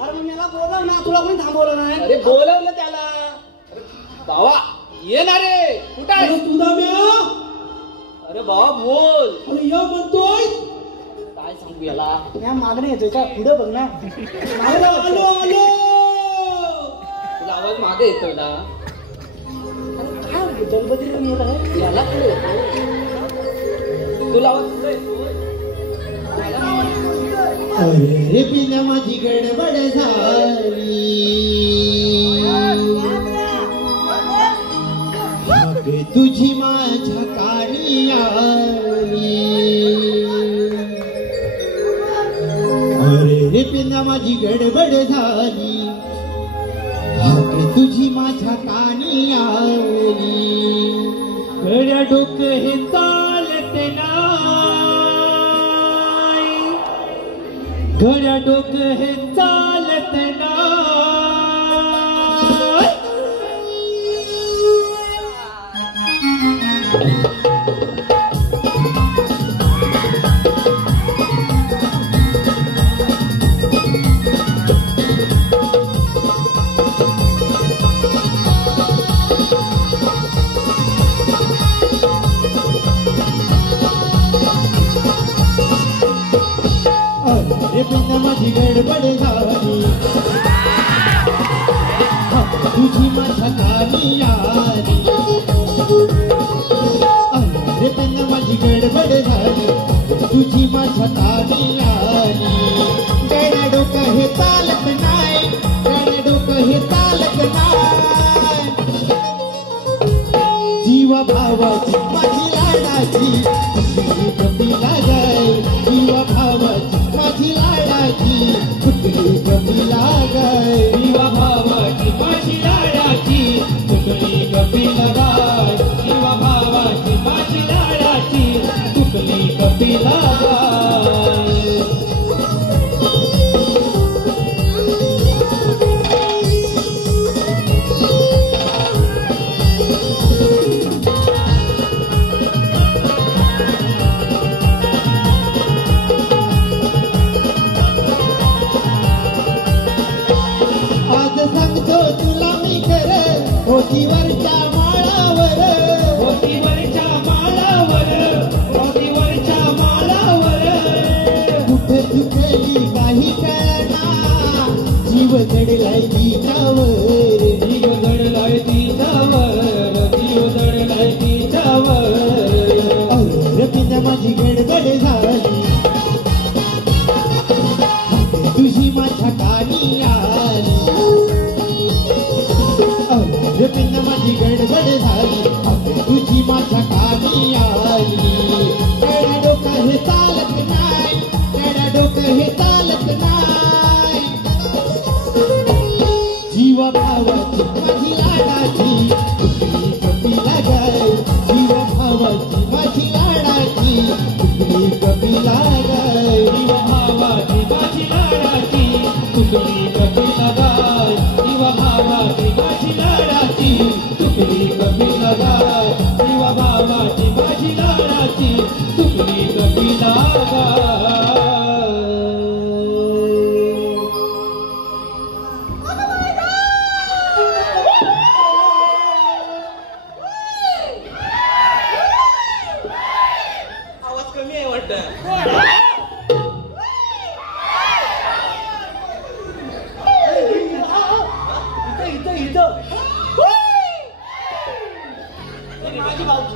अरे मग मला बोलव ना, तुला कोणी थांबवलं नाही. अरे बोलवलं त्याला. बाबा ये ना रे, कुठं आहे तुझा म्या. अरे बाबा बोल. अरे या म्हणतोय. काय सांगू याला. या मागणे येतोय का? पुढे बघ ना. आलो आलो आलो. तुला आवाज मागे येतोय ना. काय जलबदरी येत आहे याला पुढे येतो. तुला आवाज पुढे येतोय. अरे बिना माझी गडबड झाली. अगे तुझी माझ्या कानी आली. अरे बिना माझी गडबड झाली. अगे तुझी माझ्या कानी आली. गड्या डोकं हे चालत नाही. गड्या डोकं हे चालत नाही. अरे बिना माझी गडबड झाली. तुझी माझ्या कानी आली. अरे बिना माझी गडबड झाली. तुझी माझ्या कानी आली. गड्या डोकं हे चालत नाही. गड्या डोकं हे चालत नाही. जीवा भावाची माझी लाडाची कुठली कपिला गाय. जीवा भावाची माझी लाडाची कुठली कपिला गाय. जीवा भावाची माझी लाडाची कुठली कपिला गाय. जीवा भावाची माझी लाडाची कुठली कपिला गाय. आज सांगतो तुला मी खरं. होतीवरच्या माळावर. होतीवरच्या माळावर. होतीवरच्या माळावर. कुठे चुकली काही कळना. जीव दडलाय तिच्यावर. जीव दडलाय तिच्यावर. जीव दडलाय तिच्यावर. अरे बिना माझी गडबड झाली. तुझी माझ्या कानी आली. अरे बिना माझी गडबड झाली. तुझी माझ्या कानी आली. गड्या डोकं हे चालत नाही. गड्या डोकं हे चालत नाही. जीवा भावाची माझी लाडाची कुठली कपिला गाय. जीवा भावाची माझी लाडाची कुठली कपिला गाय. जीवा भावाची माझी लाडाची कुठली कपिला गाय. जीवा भावाची माझी लाडाची कुठली माझी बाजू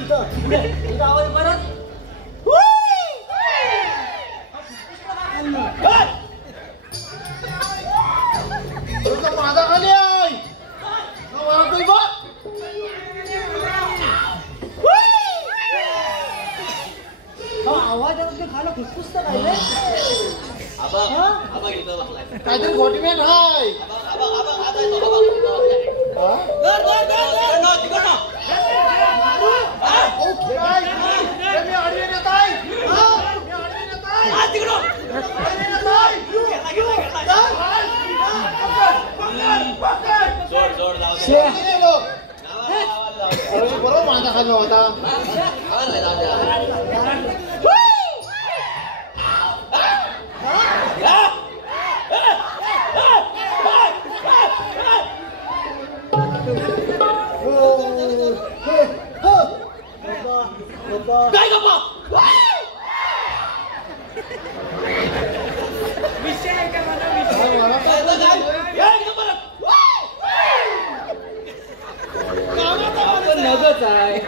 इथं आवाज परत माझा खाली आहे आवाज खायला फुसफुस तर काय काहीतरी घोटीमेट आहे बरोबर माझा खाली होता काय गप्पा नगच आहे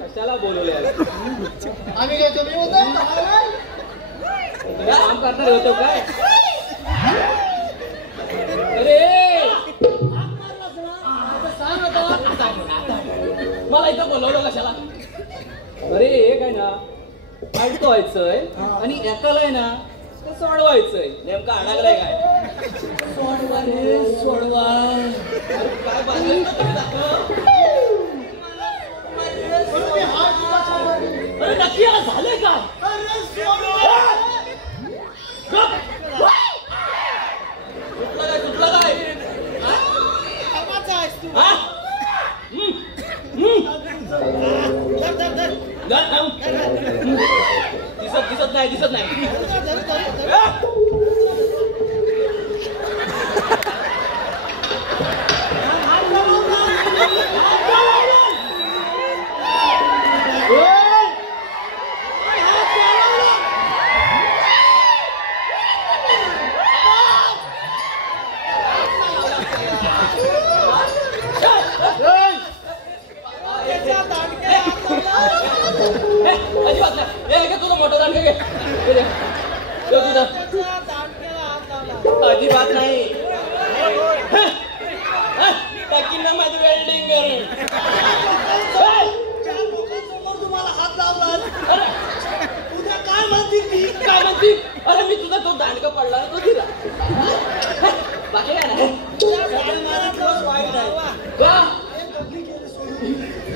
कशाला बोलवले आम्ही काय तुम्ही होता काम करणार होतो काय अरे मला इथं बोलवलं कशाला अरे एक आहे ना ऐकवायचंय आणि एकाला आहे ना सोडवायचंय नेमका अडकलाय काय सोडवा रे सोडवा काय बांधलं अरे नक्की आज झालंय काय सुटलं काय दिसत नाही अजिबात नाही तुझं मोठं दांड घे अजिबात नाही टाकीन ना माझं वेल्डिंग तुम्हाला हात लावला उद्या काय म्हणतील अरे मी तुझा तो दांडका पडला तो दिला बाकी काय नाही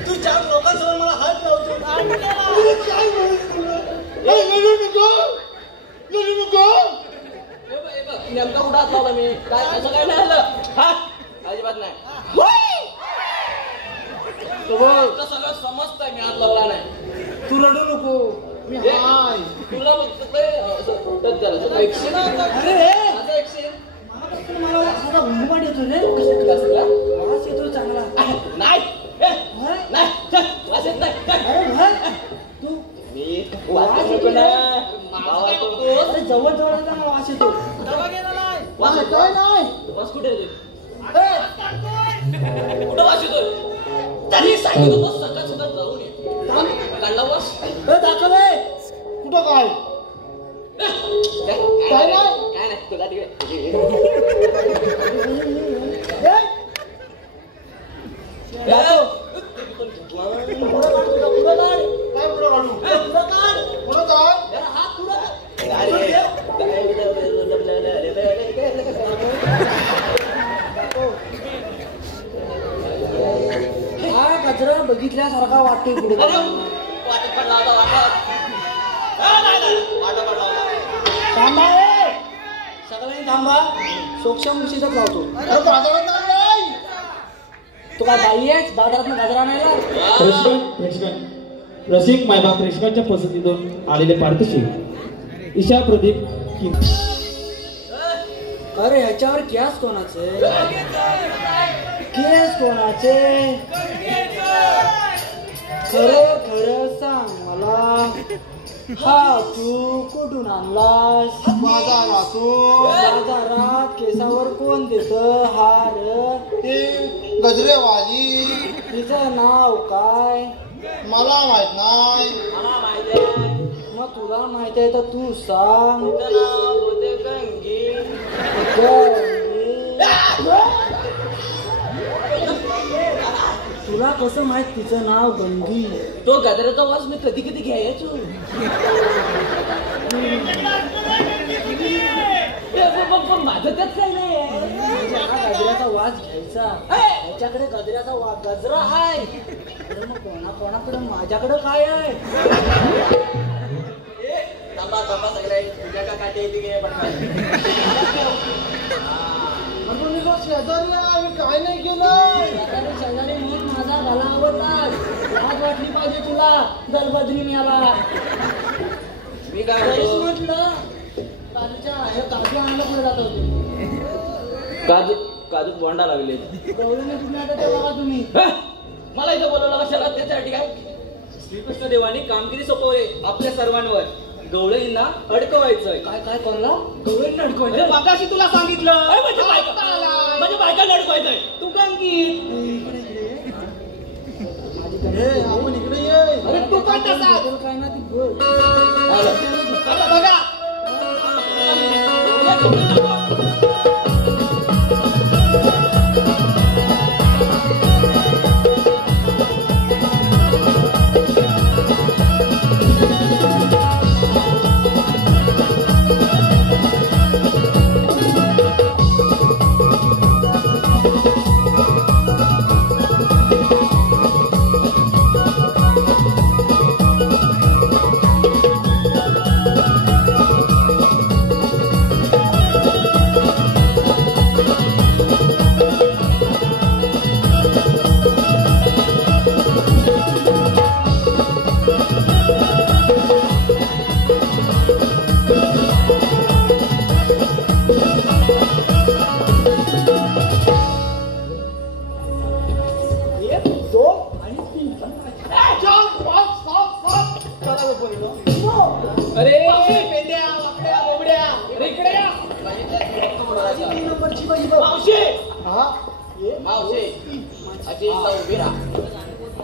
तू 4 लोकांसमोर मला हात लावतो नेमका कुठं हात लावला मी काय असं काय नाही आलं हा अजिबात नाही सगळं समजतंय मी हात लावला नाही तू रडू नको मी हाय तुला बघतोय ऐकशील ऐकशील मला असा घुमबाट येतो रे कसला वास येतो चांगला नाही वास येत नाही तू मी वास येतो ना अरे जवळ वास येतो वास येतोय नाही वास कुठे कुठं वास येतोय त्यांनी सांगितलं तो सकाळ सुद्धा जाऊन ये काढला वास दाखव कुठं काय काय नाही तुला तिकडे हा कचरा बघितल्यासारखा वाटतोय पुढे वाटत पडला होता थांबा सगळ्यांनी थांबा सोक्षम मुशीतच लावतो तू काय बाई आहेस बाजारात गजरा नाही रसिक मायबाप प्रेक्षकांच्या पसंतीतून आलेले पारितोषिक ईशा प्रदीप अरे ह्याच्यावर केस कोणाचे केस कोणाचे खरं खरं सांग मला हा तू कुठून आणलास? बाजारात केसावर कोण देत हार? ते गजरेवाली. तिचं नाव काय? मला माहित नाही. मग तुला माहिती आहे तर तू सांग. गंगी. तुला कसं माहित तिचं नाव गंगी? तो गजराचा वास मी कधी कधी घ्यायचो. माझं त्यात काय नाही. गजऱ्याचा वास घ्यायचा. त्याच्याकडे गजऱ्याचा गजरा आहे. मग कोणाकडे माझ्याकडे काय आहे? शेजारी आहे, काय नाही केलं. शेजारी म्हणून माझा भला आवडला. आज वाटली पाहिजे तुला दलबद्री मिळाला. मी काय म्हटलं काजू आणायला पुढे जात होते. काजू बोंडा लागले. गवळीने कुठे आता तेव्हा का तुम्ही? मला इथं बोलवलं कशाला? त्यासाठी काय? श्रीकृष्ण देवानी कामगिरी सोपवले आपल्या सर्वांवर. गवळींना अडकवायचंय. काय काय कोणला? गवळींना अडकवायचं? मागाशी तुला सांगितलं म्हणजे बायकांना अडकवायचंय. तू कामगीर. आपण इकडे ये. अरे तू पण तसा काय ना ती बोल. बघा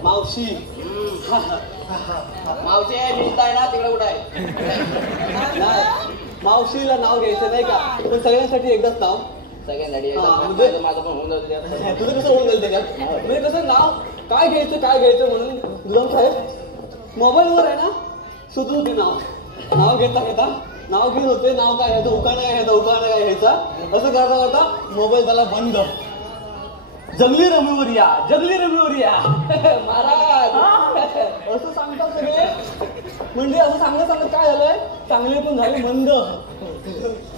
मावशी मावशी मिळताय ना तिकडे कुठे आहे? मावशीला नाव घ्यायचं नाही का? पण सगळ्यांसाठी एकदाच नाव. सगळ्यांसाठी म्हणजे माझं पण होऊन जातं. तुझं कसं होऊन जाईल त्याच्यात? म्हणजे कसं नाव काय घ्यायचं म्हणून गुलाम साहेब मोबाईलवर आहे ना सुचत होती नाव घेता नाव घेत होते. नाव काय घ्यायचं, उखाणा काय घ्यायचा असं करता मोबाईल त्याला बंद. जंगली रमेवर या महाराज असं सांगतात सगळे. म्हणजे असं सांगत काय झालंय, चांगले पण झाले मंद.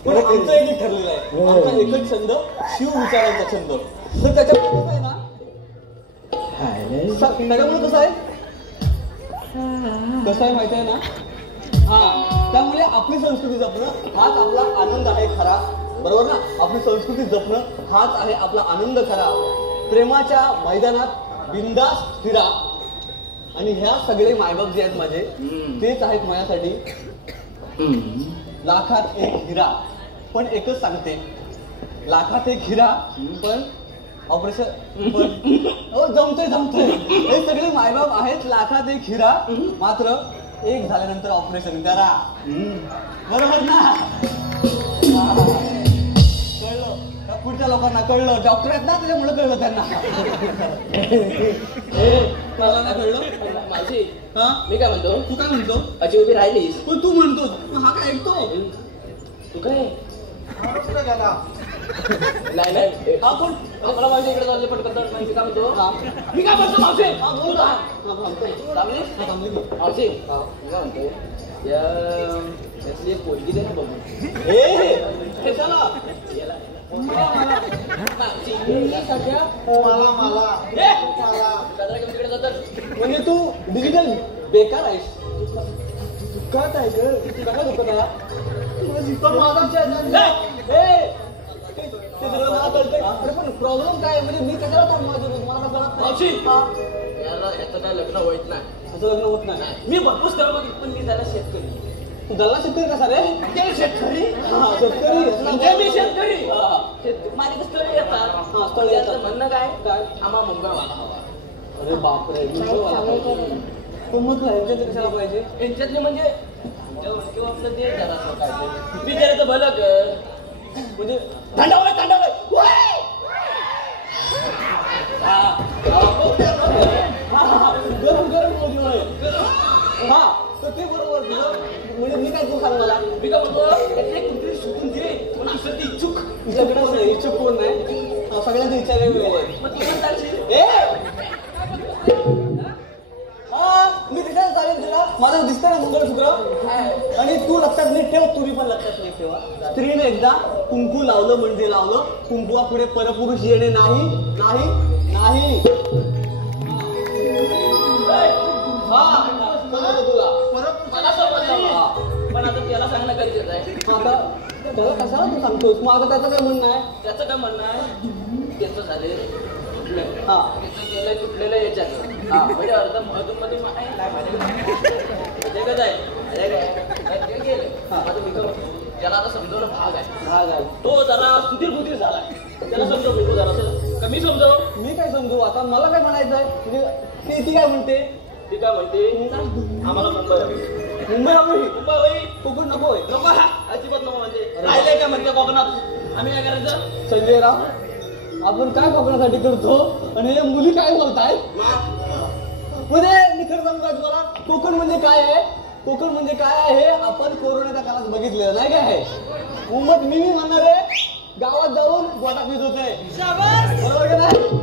पण आमचं एक ठरलेलं आहे. आमचा एकच छंद शिव विचारांचा छंद. तर त्याच्यामुळे कसं आहे ना, त्याच्यामुळे कसं आहे माहिती आहे ना, त्यामुळे आपली संस्कृती जपणं हाच आपला आनंद आहे खरा. बरोबर ना? आपली संस्कृती जपणं हाच आहे आपला आनंद खरा. प्रेमाच्या मैदानात बिंदास फिरा. आणि ह्या सगळे मायबाप जे आहेत माझे तेच आहेत माझ्यासाठी लाखात एक हिरा. पण एकच सांगते, लाखात एक हिरा पण ऑपरेशन जमतंय. हे सगळे मायबाप आहेत लाखात एक हिरा, मात्र एक झाल्यानंतर ऑपरेशन करा. बरोबर ना? कळलं? त्या पुढच्या लोकांना कळलं. डॉक्टर आहेत ना त्याच्यामुळे कळलं त्यांना. मला नाही कळलं. माझी हा मी काय म्हणतो? तू काय म्हणतो? अशी उभी राहिलीस. पण तू म्हणतो हा काय ऐकतो? तू काय कुठे गेला? नाही हा कोण आपला माझ्या इकडे जाऊ पण करतात. माहिती काय म्हणतो? मी काय म्हणतो मावशी? मावशी मी काय म्हणतो, यातली एक पोरगी दे ना बघू. तिकडे जातात. म्हणजे तू डिजिटल बेकार आहेस. दुःखात आहे ग. कसा दुःखात आला? पण प्रॉब्लेम काय म्हणजे मी कशाला थांबवा? मावशी याला याचं काय लग्न होत नाही. तुझं लग्न होत नाही. मी भरपूर स्थळ बघितलं पण मी त्याला शेतकरी. तू दल्ला शेतकरी कसा रे? ते शेतकरी हा शेतकरी म्हणजे मी शेतकरी. माझे स्थळ येतात. हा स्थळ येतात. म्हणणं काय काय आम्हा मुंबईवाला हवा. अरे बापरे पण मग ह्यांच्यात कशाला पाहिजे? यांच्यातले म्हणजे किंवा आपलं ते जरा बिचारायचं भलं कर म्हणजे थंडावलं गरम गरम हा तर ते बरोबर म्हणजे मी काय तू सांग मला. मी काय म्हणतो सुटून दे पण असं ती इच्छुक तुझ्याकडे इच्छुक कोण नाही. सगळ्यांची इच्छा वेगवेगळी आहे. मग ती म्हणताल मी तिथे चालेल तुला माझं दिसतं ना मंगळसूत्र आणि तू लक्षात नीट ठेव. तुम्ही पण लक्षात नीट ठेवा. स्त्रीने एकदा कुंकू लावलं म्हणजे लावलं. कुंकुवा पुढे परपुरुष येणे नाही नाही नाही. तुला मला समजलं पण आता त्याला सांगणं गरजेचं आहे. आता त्याला कशाला तू सांगतोस? मग आता त्याचं काय म्हणणं आहे? त्याचं काय म्हणणं आहे त्याचं झाले हा गेलं तुटलेलं याच्यात म्हणजे अर्ध मधून ते कसं आहे ते गेले त्याला आता समजवणं भाग आहे. तो जरा सुधीर बुधीर झालाय. त्याला समजव नको जरा कमी समजव. मी काय समजू आता? मला काय म्हणायचं आहे म्हणजे ती काय म्हणते? ती काय म्हणते आम्हाला मुंबई मुंबई कोकण नकोय. नको अजिबात नको म्हणजे राहिलंय का म्हणते कोकणात आम्ही काय करायचं? संजय राव आपण काय कोकणासाठी करतो आणि हे मुली काय बोलताय? म्हणजे मी खरं सांगू का तुम्हाला कोकण म्हणजे काय आहे? कोकण म्हणजे काय आहे हे आपण कोरोनाच्या काळात बघितलेलं नाही काय? मुंबईत मी म्हणणार आहे गावात जाऊन गोटा पित होते बरोबर का नाही?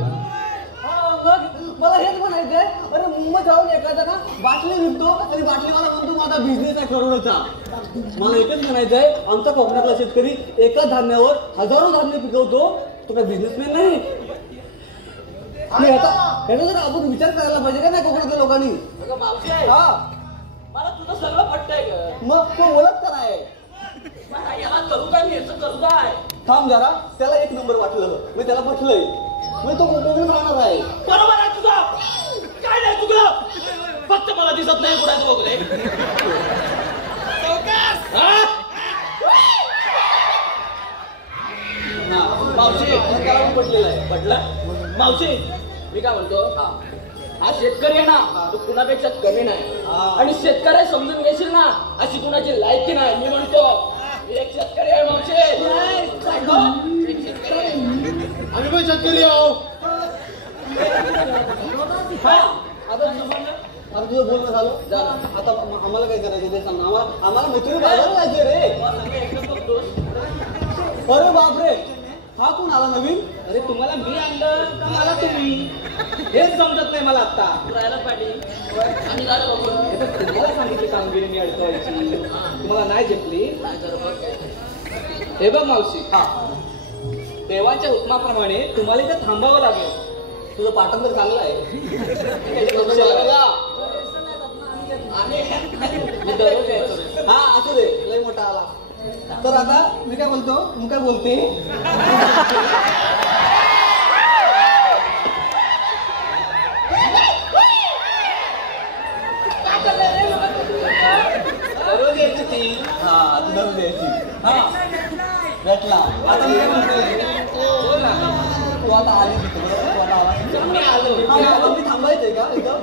हा मग मला हेच म्हणायचंय अरे मुंबईत जाऊन एखादा ना बाटली विकतो आणि बाटली मला म्हणतो माझा बिझनेस आहे करोडोचा. मला एकच म्हणायचंय आमचा कोकणातला शेतकरी एका धान्यावर हजारो धान्य पिकवतो. तो काय बिझनेसमॅन नाही. ह्याचा जर आपण विचार करायला पाहिजे का नाही कोकणातल्या लोकांनी? हा मला तुझं सगळं पटतंय ग. मग तो ओळख तर आहे. याला करू काय मी याचं करू काय? थांब जरा त्याला एक नंबर वाटलं मी त्याला पटलंय. मी तो कोकणात राहणार आहे. बरोबर आहे तुझं काय नाही चुकलं फक्त मला दिसत नाही कुणाचं बघले. मावशी त्याला पण पटलेलं आहे. पटलं मावशी मी काय म्हणतो हा शेतकरी आहे ना तो कुणापेक्षा कमी नाही आणि शेतकरी समजून घेशील ना अशी कुणाची लायकी नाही. मी म्हणतो एक शेतकरी आहे मावशी. आम्ही पण शेतकरी आहो. आता तुझं बोलणं झालं आता आम्हाला काय करायचं ते सांग. आम्हाला मैत्रिणी बाजारला जायचं रे. अरे बापरे हा कोण आला नवीन? अरे तुम्हाला मी आणलं का मला तुम्ही हेच समजत नाही मला आता. राहायला पाहिजे आम्ही झालं बघून तुम्हाला सांगितली कामगिरी मी अडकवायची तुम्हाला नाही झेपली. हे बघ मावशी हा देवाच्या हुकमाप्रमाणे तुम्हाला इथे थांबावं लागेल. तुझं पाठन तर चांगलं आहे. हा असू दे लय मोठा आला तर आता मी काय बोलतो तू काय बोलते? दररोज यायची ती. हा तू दररोज द्यायची. हा भेटला आता मी काय म्हणते तू आता आली तिथे बरोबर? तू आता आला मी आलो. मी थांबायचंय का एकदम?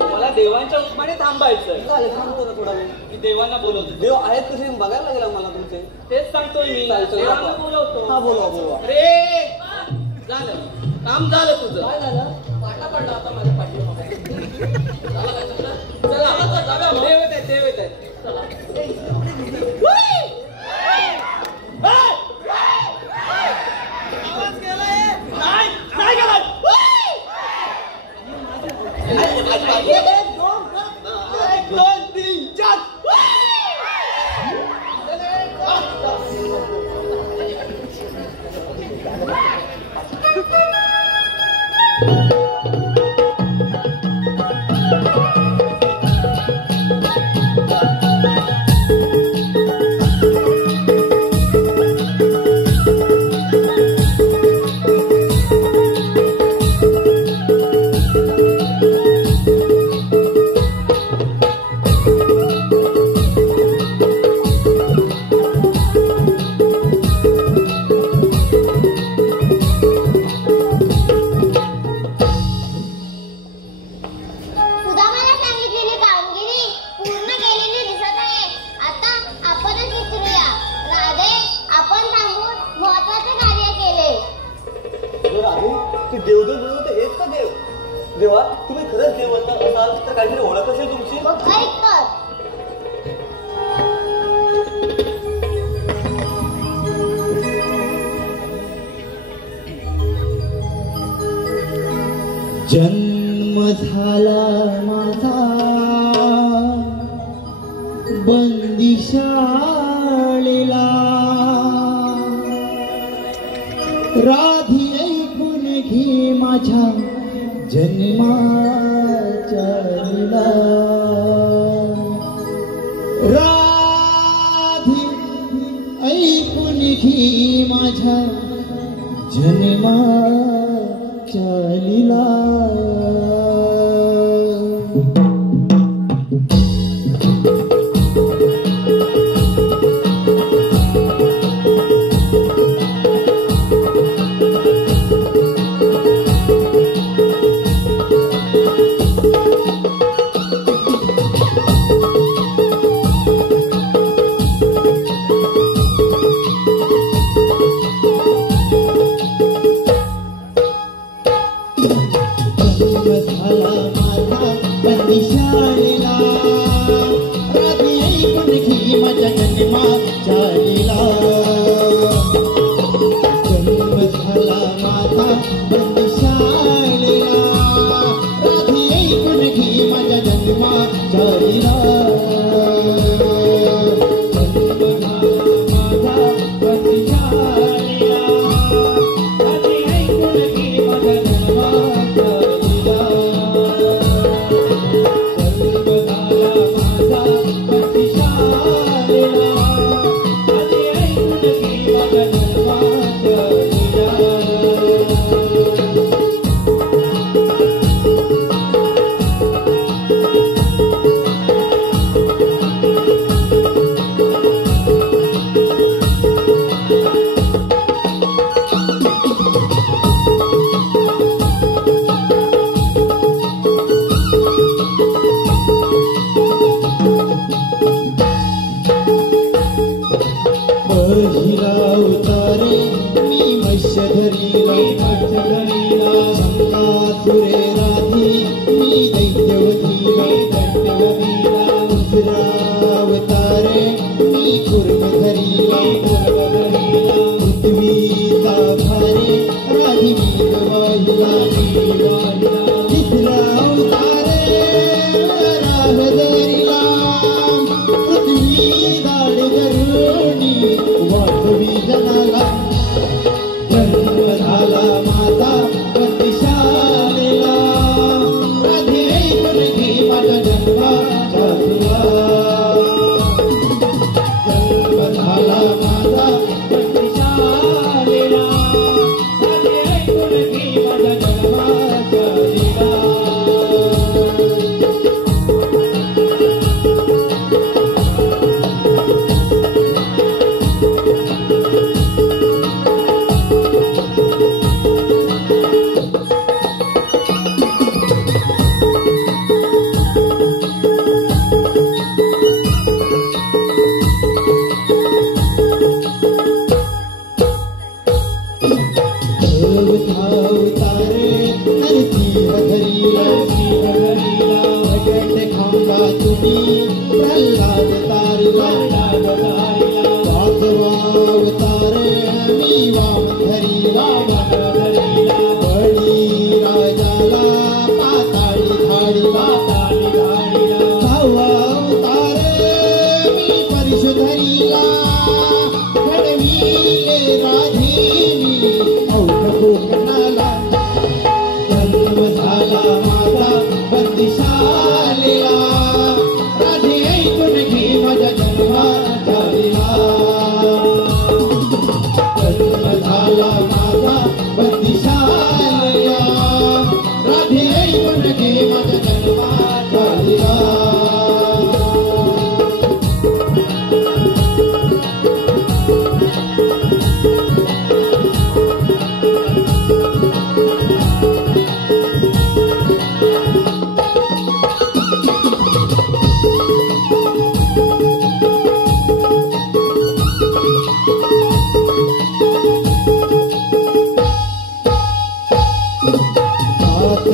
मला देवांच्या हुकमाने थांबायचं. चालेल थांबतो ना थोडा वेळ. मी देवांना बोलवतो. देव आहेत कसे बघायला लागेल आम्हाला तुमचे. तेच सांगतोय मी चालेल, चल, देवांना दाखवा. बोलवतो. हा बोलवा बोलवा. अरे झालं काम झालं तुझं. काय झालं? पाटा पडला आता माझ्या पाठीवर. झालं काय तुझं? चला देव येत आहे देव येत आहे. चला नाही नाही गेला. दोन तीन चार ती देवदेव म्हणून ते हेच का देव? देवा, तुम्ही खरंच देववंत असाल तर काहीतरी ओळख असेल तुमची. मग ऐक तर. जन्म झाला माझा बंदिशाळेला, राधी ऐकून घे माझ्या जन्माच्या लीला. राधी ऐकून घे माझ्या जन्माच्या लीला. राधी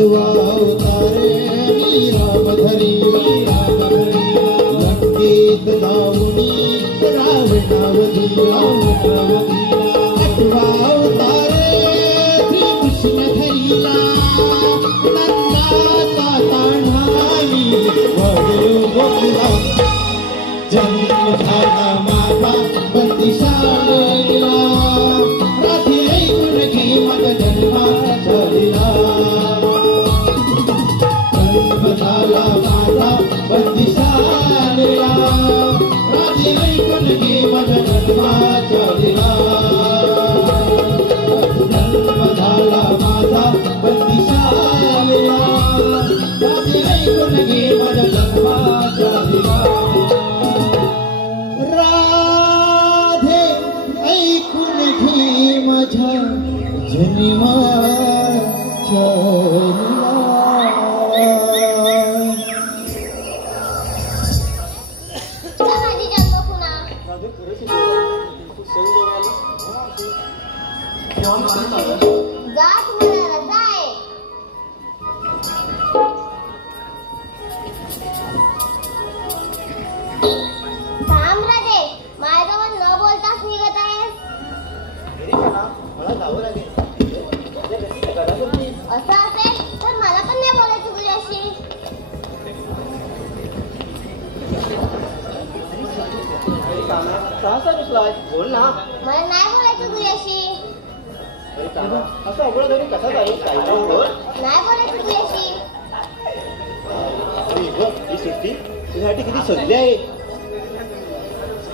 आठवा अवतारे मी राम धरी लंकेत जाऊनी रावणावधी आठवा अवतारे श्री कृष्ण धरीला नंदाचा ताण्हावी वळलो गोकुळा जन्म झाला माझा बंदिशाळेला राधी ऐकून घे माझा जन्माचा लीला जन्म झाला माझा बंदिशाळेला राधी ऐकून घे माझा जन्माचा लीला जन्म झाला माझा बंदिशाळेला राधी ऐकून घे माझा जन्माचा लीला राधे ऐकून घे माझ्या जन्माच्या माझी जन्म खुणा राधे खरंच आहे तू सण देवायला केव्हा परत आला जा तुम्हाला जाय थांब राधे माझ्याजवळ न बोलताच निघत आहेस मला जावं लागेल असं असेल तर मला पण नाही बोलायचं तुझ्याशी कसा रुसलाय बोल ना मला नाही बोलायचं तुझ्याशी असं अवघड घरी कसा जाईल काय बोल नाही बोलायचं तुझ्याशी ही सुट्टी तुझ्यासाठी किती सजली आहे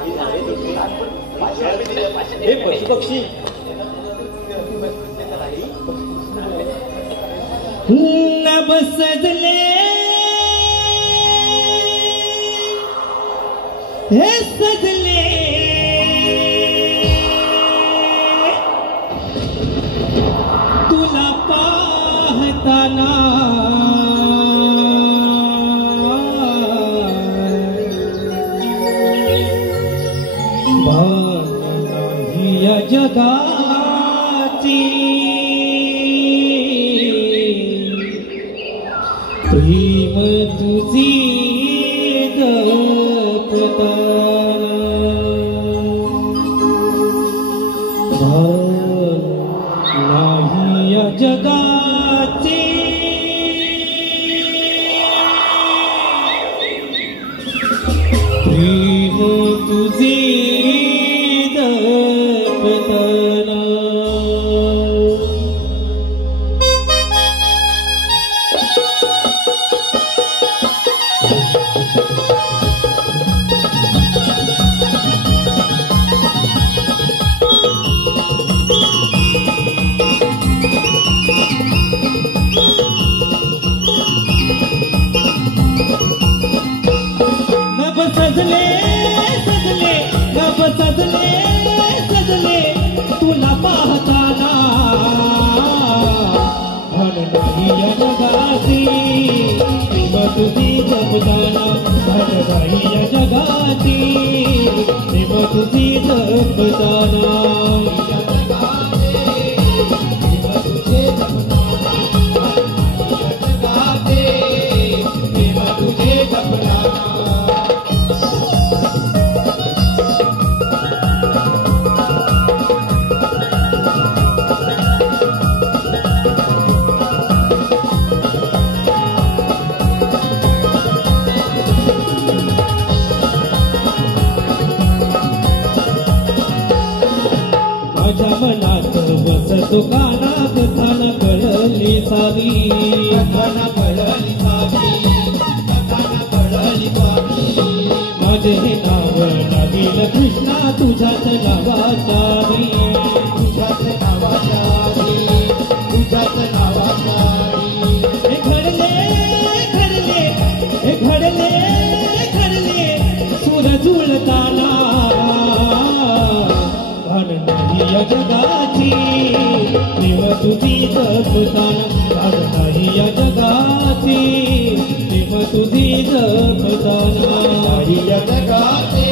ही झाडे तुटली हे पशु पक्षी नभ सजले हे सजले तुला पाहताना भान नाही या जगाची प्रेम तुझी जपताना भान नाही या जगाची प्रेम तुझी जपताना नभ सजले सजले नभ सजले सजले तुला पाहताना भान नाही या जगाची प्रेम तुझी जपताना भान नाही या जगाची प्रेम तुझी जपताना माझ्या मनात वसतो काना कथाना कळली सावी कथाना कळली सावी कथाना कळली सावी माझे हे नाव लागेल कृष्णा तुझ्याच नावाच्या तुझ्याच नावाच्या तुझ्याच नावाच्या हे घडले घडले हे घडले घडले सूर जुळताना भान नाही या जगाची प्रेम तुझी जपताना भान नाही या जगाची प्रेम तुझी जपताना नाही या जगाची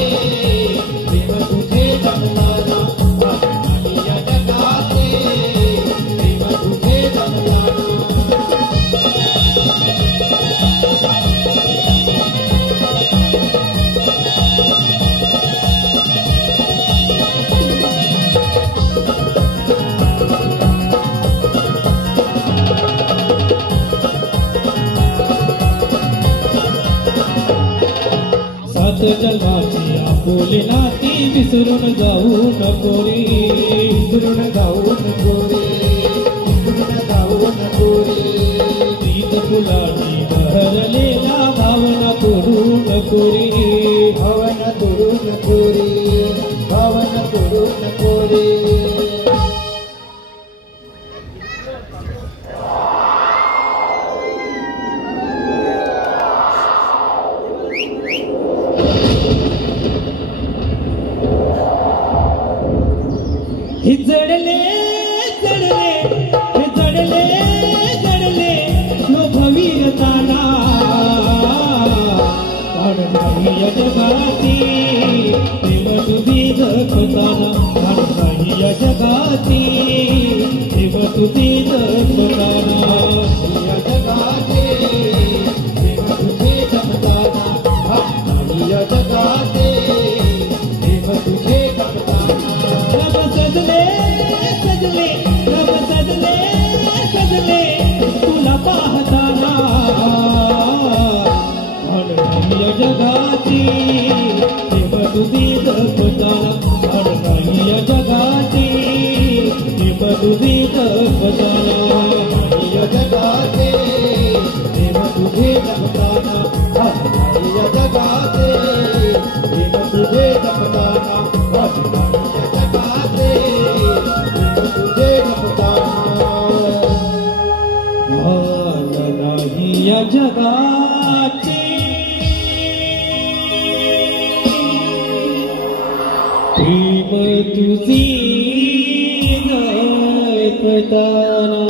प्रेम तुझे जपताना भान नाही या जगाची प्रेम तुझे जपताना सात जन्माची आपुले नाती विसरून जाऊ नको रे, विसरून जाऊ नको रे, विसरून जाऊ नको रे. प्रीत फुलाची बहरलेला भावना तोडू नको रे, भावना तोडू नको रे, भावना तोडू नको रे. हे जडले जडले, हे जडले जडले लोभवीरताना पण नाही या जगाती प्रेम तुझी जपताना, पण नाही या जगाती प्रेम तुझी जपताना, या जगाते प्रेम तुझे जपताना, नाही या जगाते प्रेम तुझे जपताना. सजले सजले रब सजले सजले तुला पाहताना, पण नाही या जगाची प्रेम तुझी जपताना, पण नाही या जगाची प्रेम तुझी जपताना, नाही या जगाचे प्रेम तुझे जपताना, नाही या जगाचे प्रेम तुझे जपताना, नाही या जगाचे प्रेम तुझे जपताना. भान नाही या जगाची प्रेम तुझी जपताना.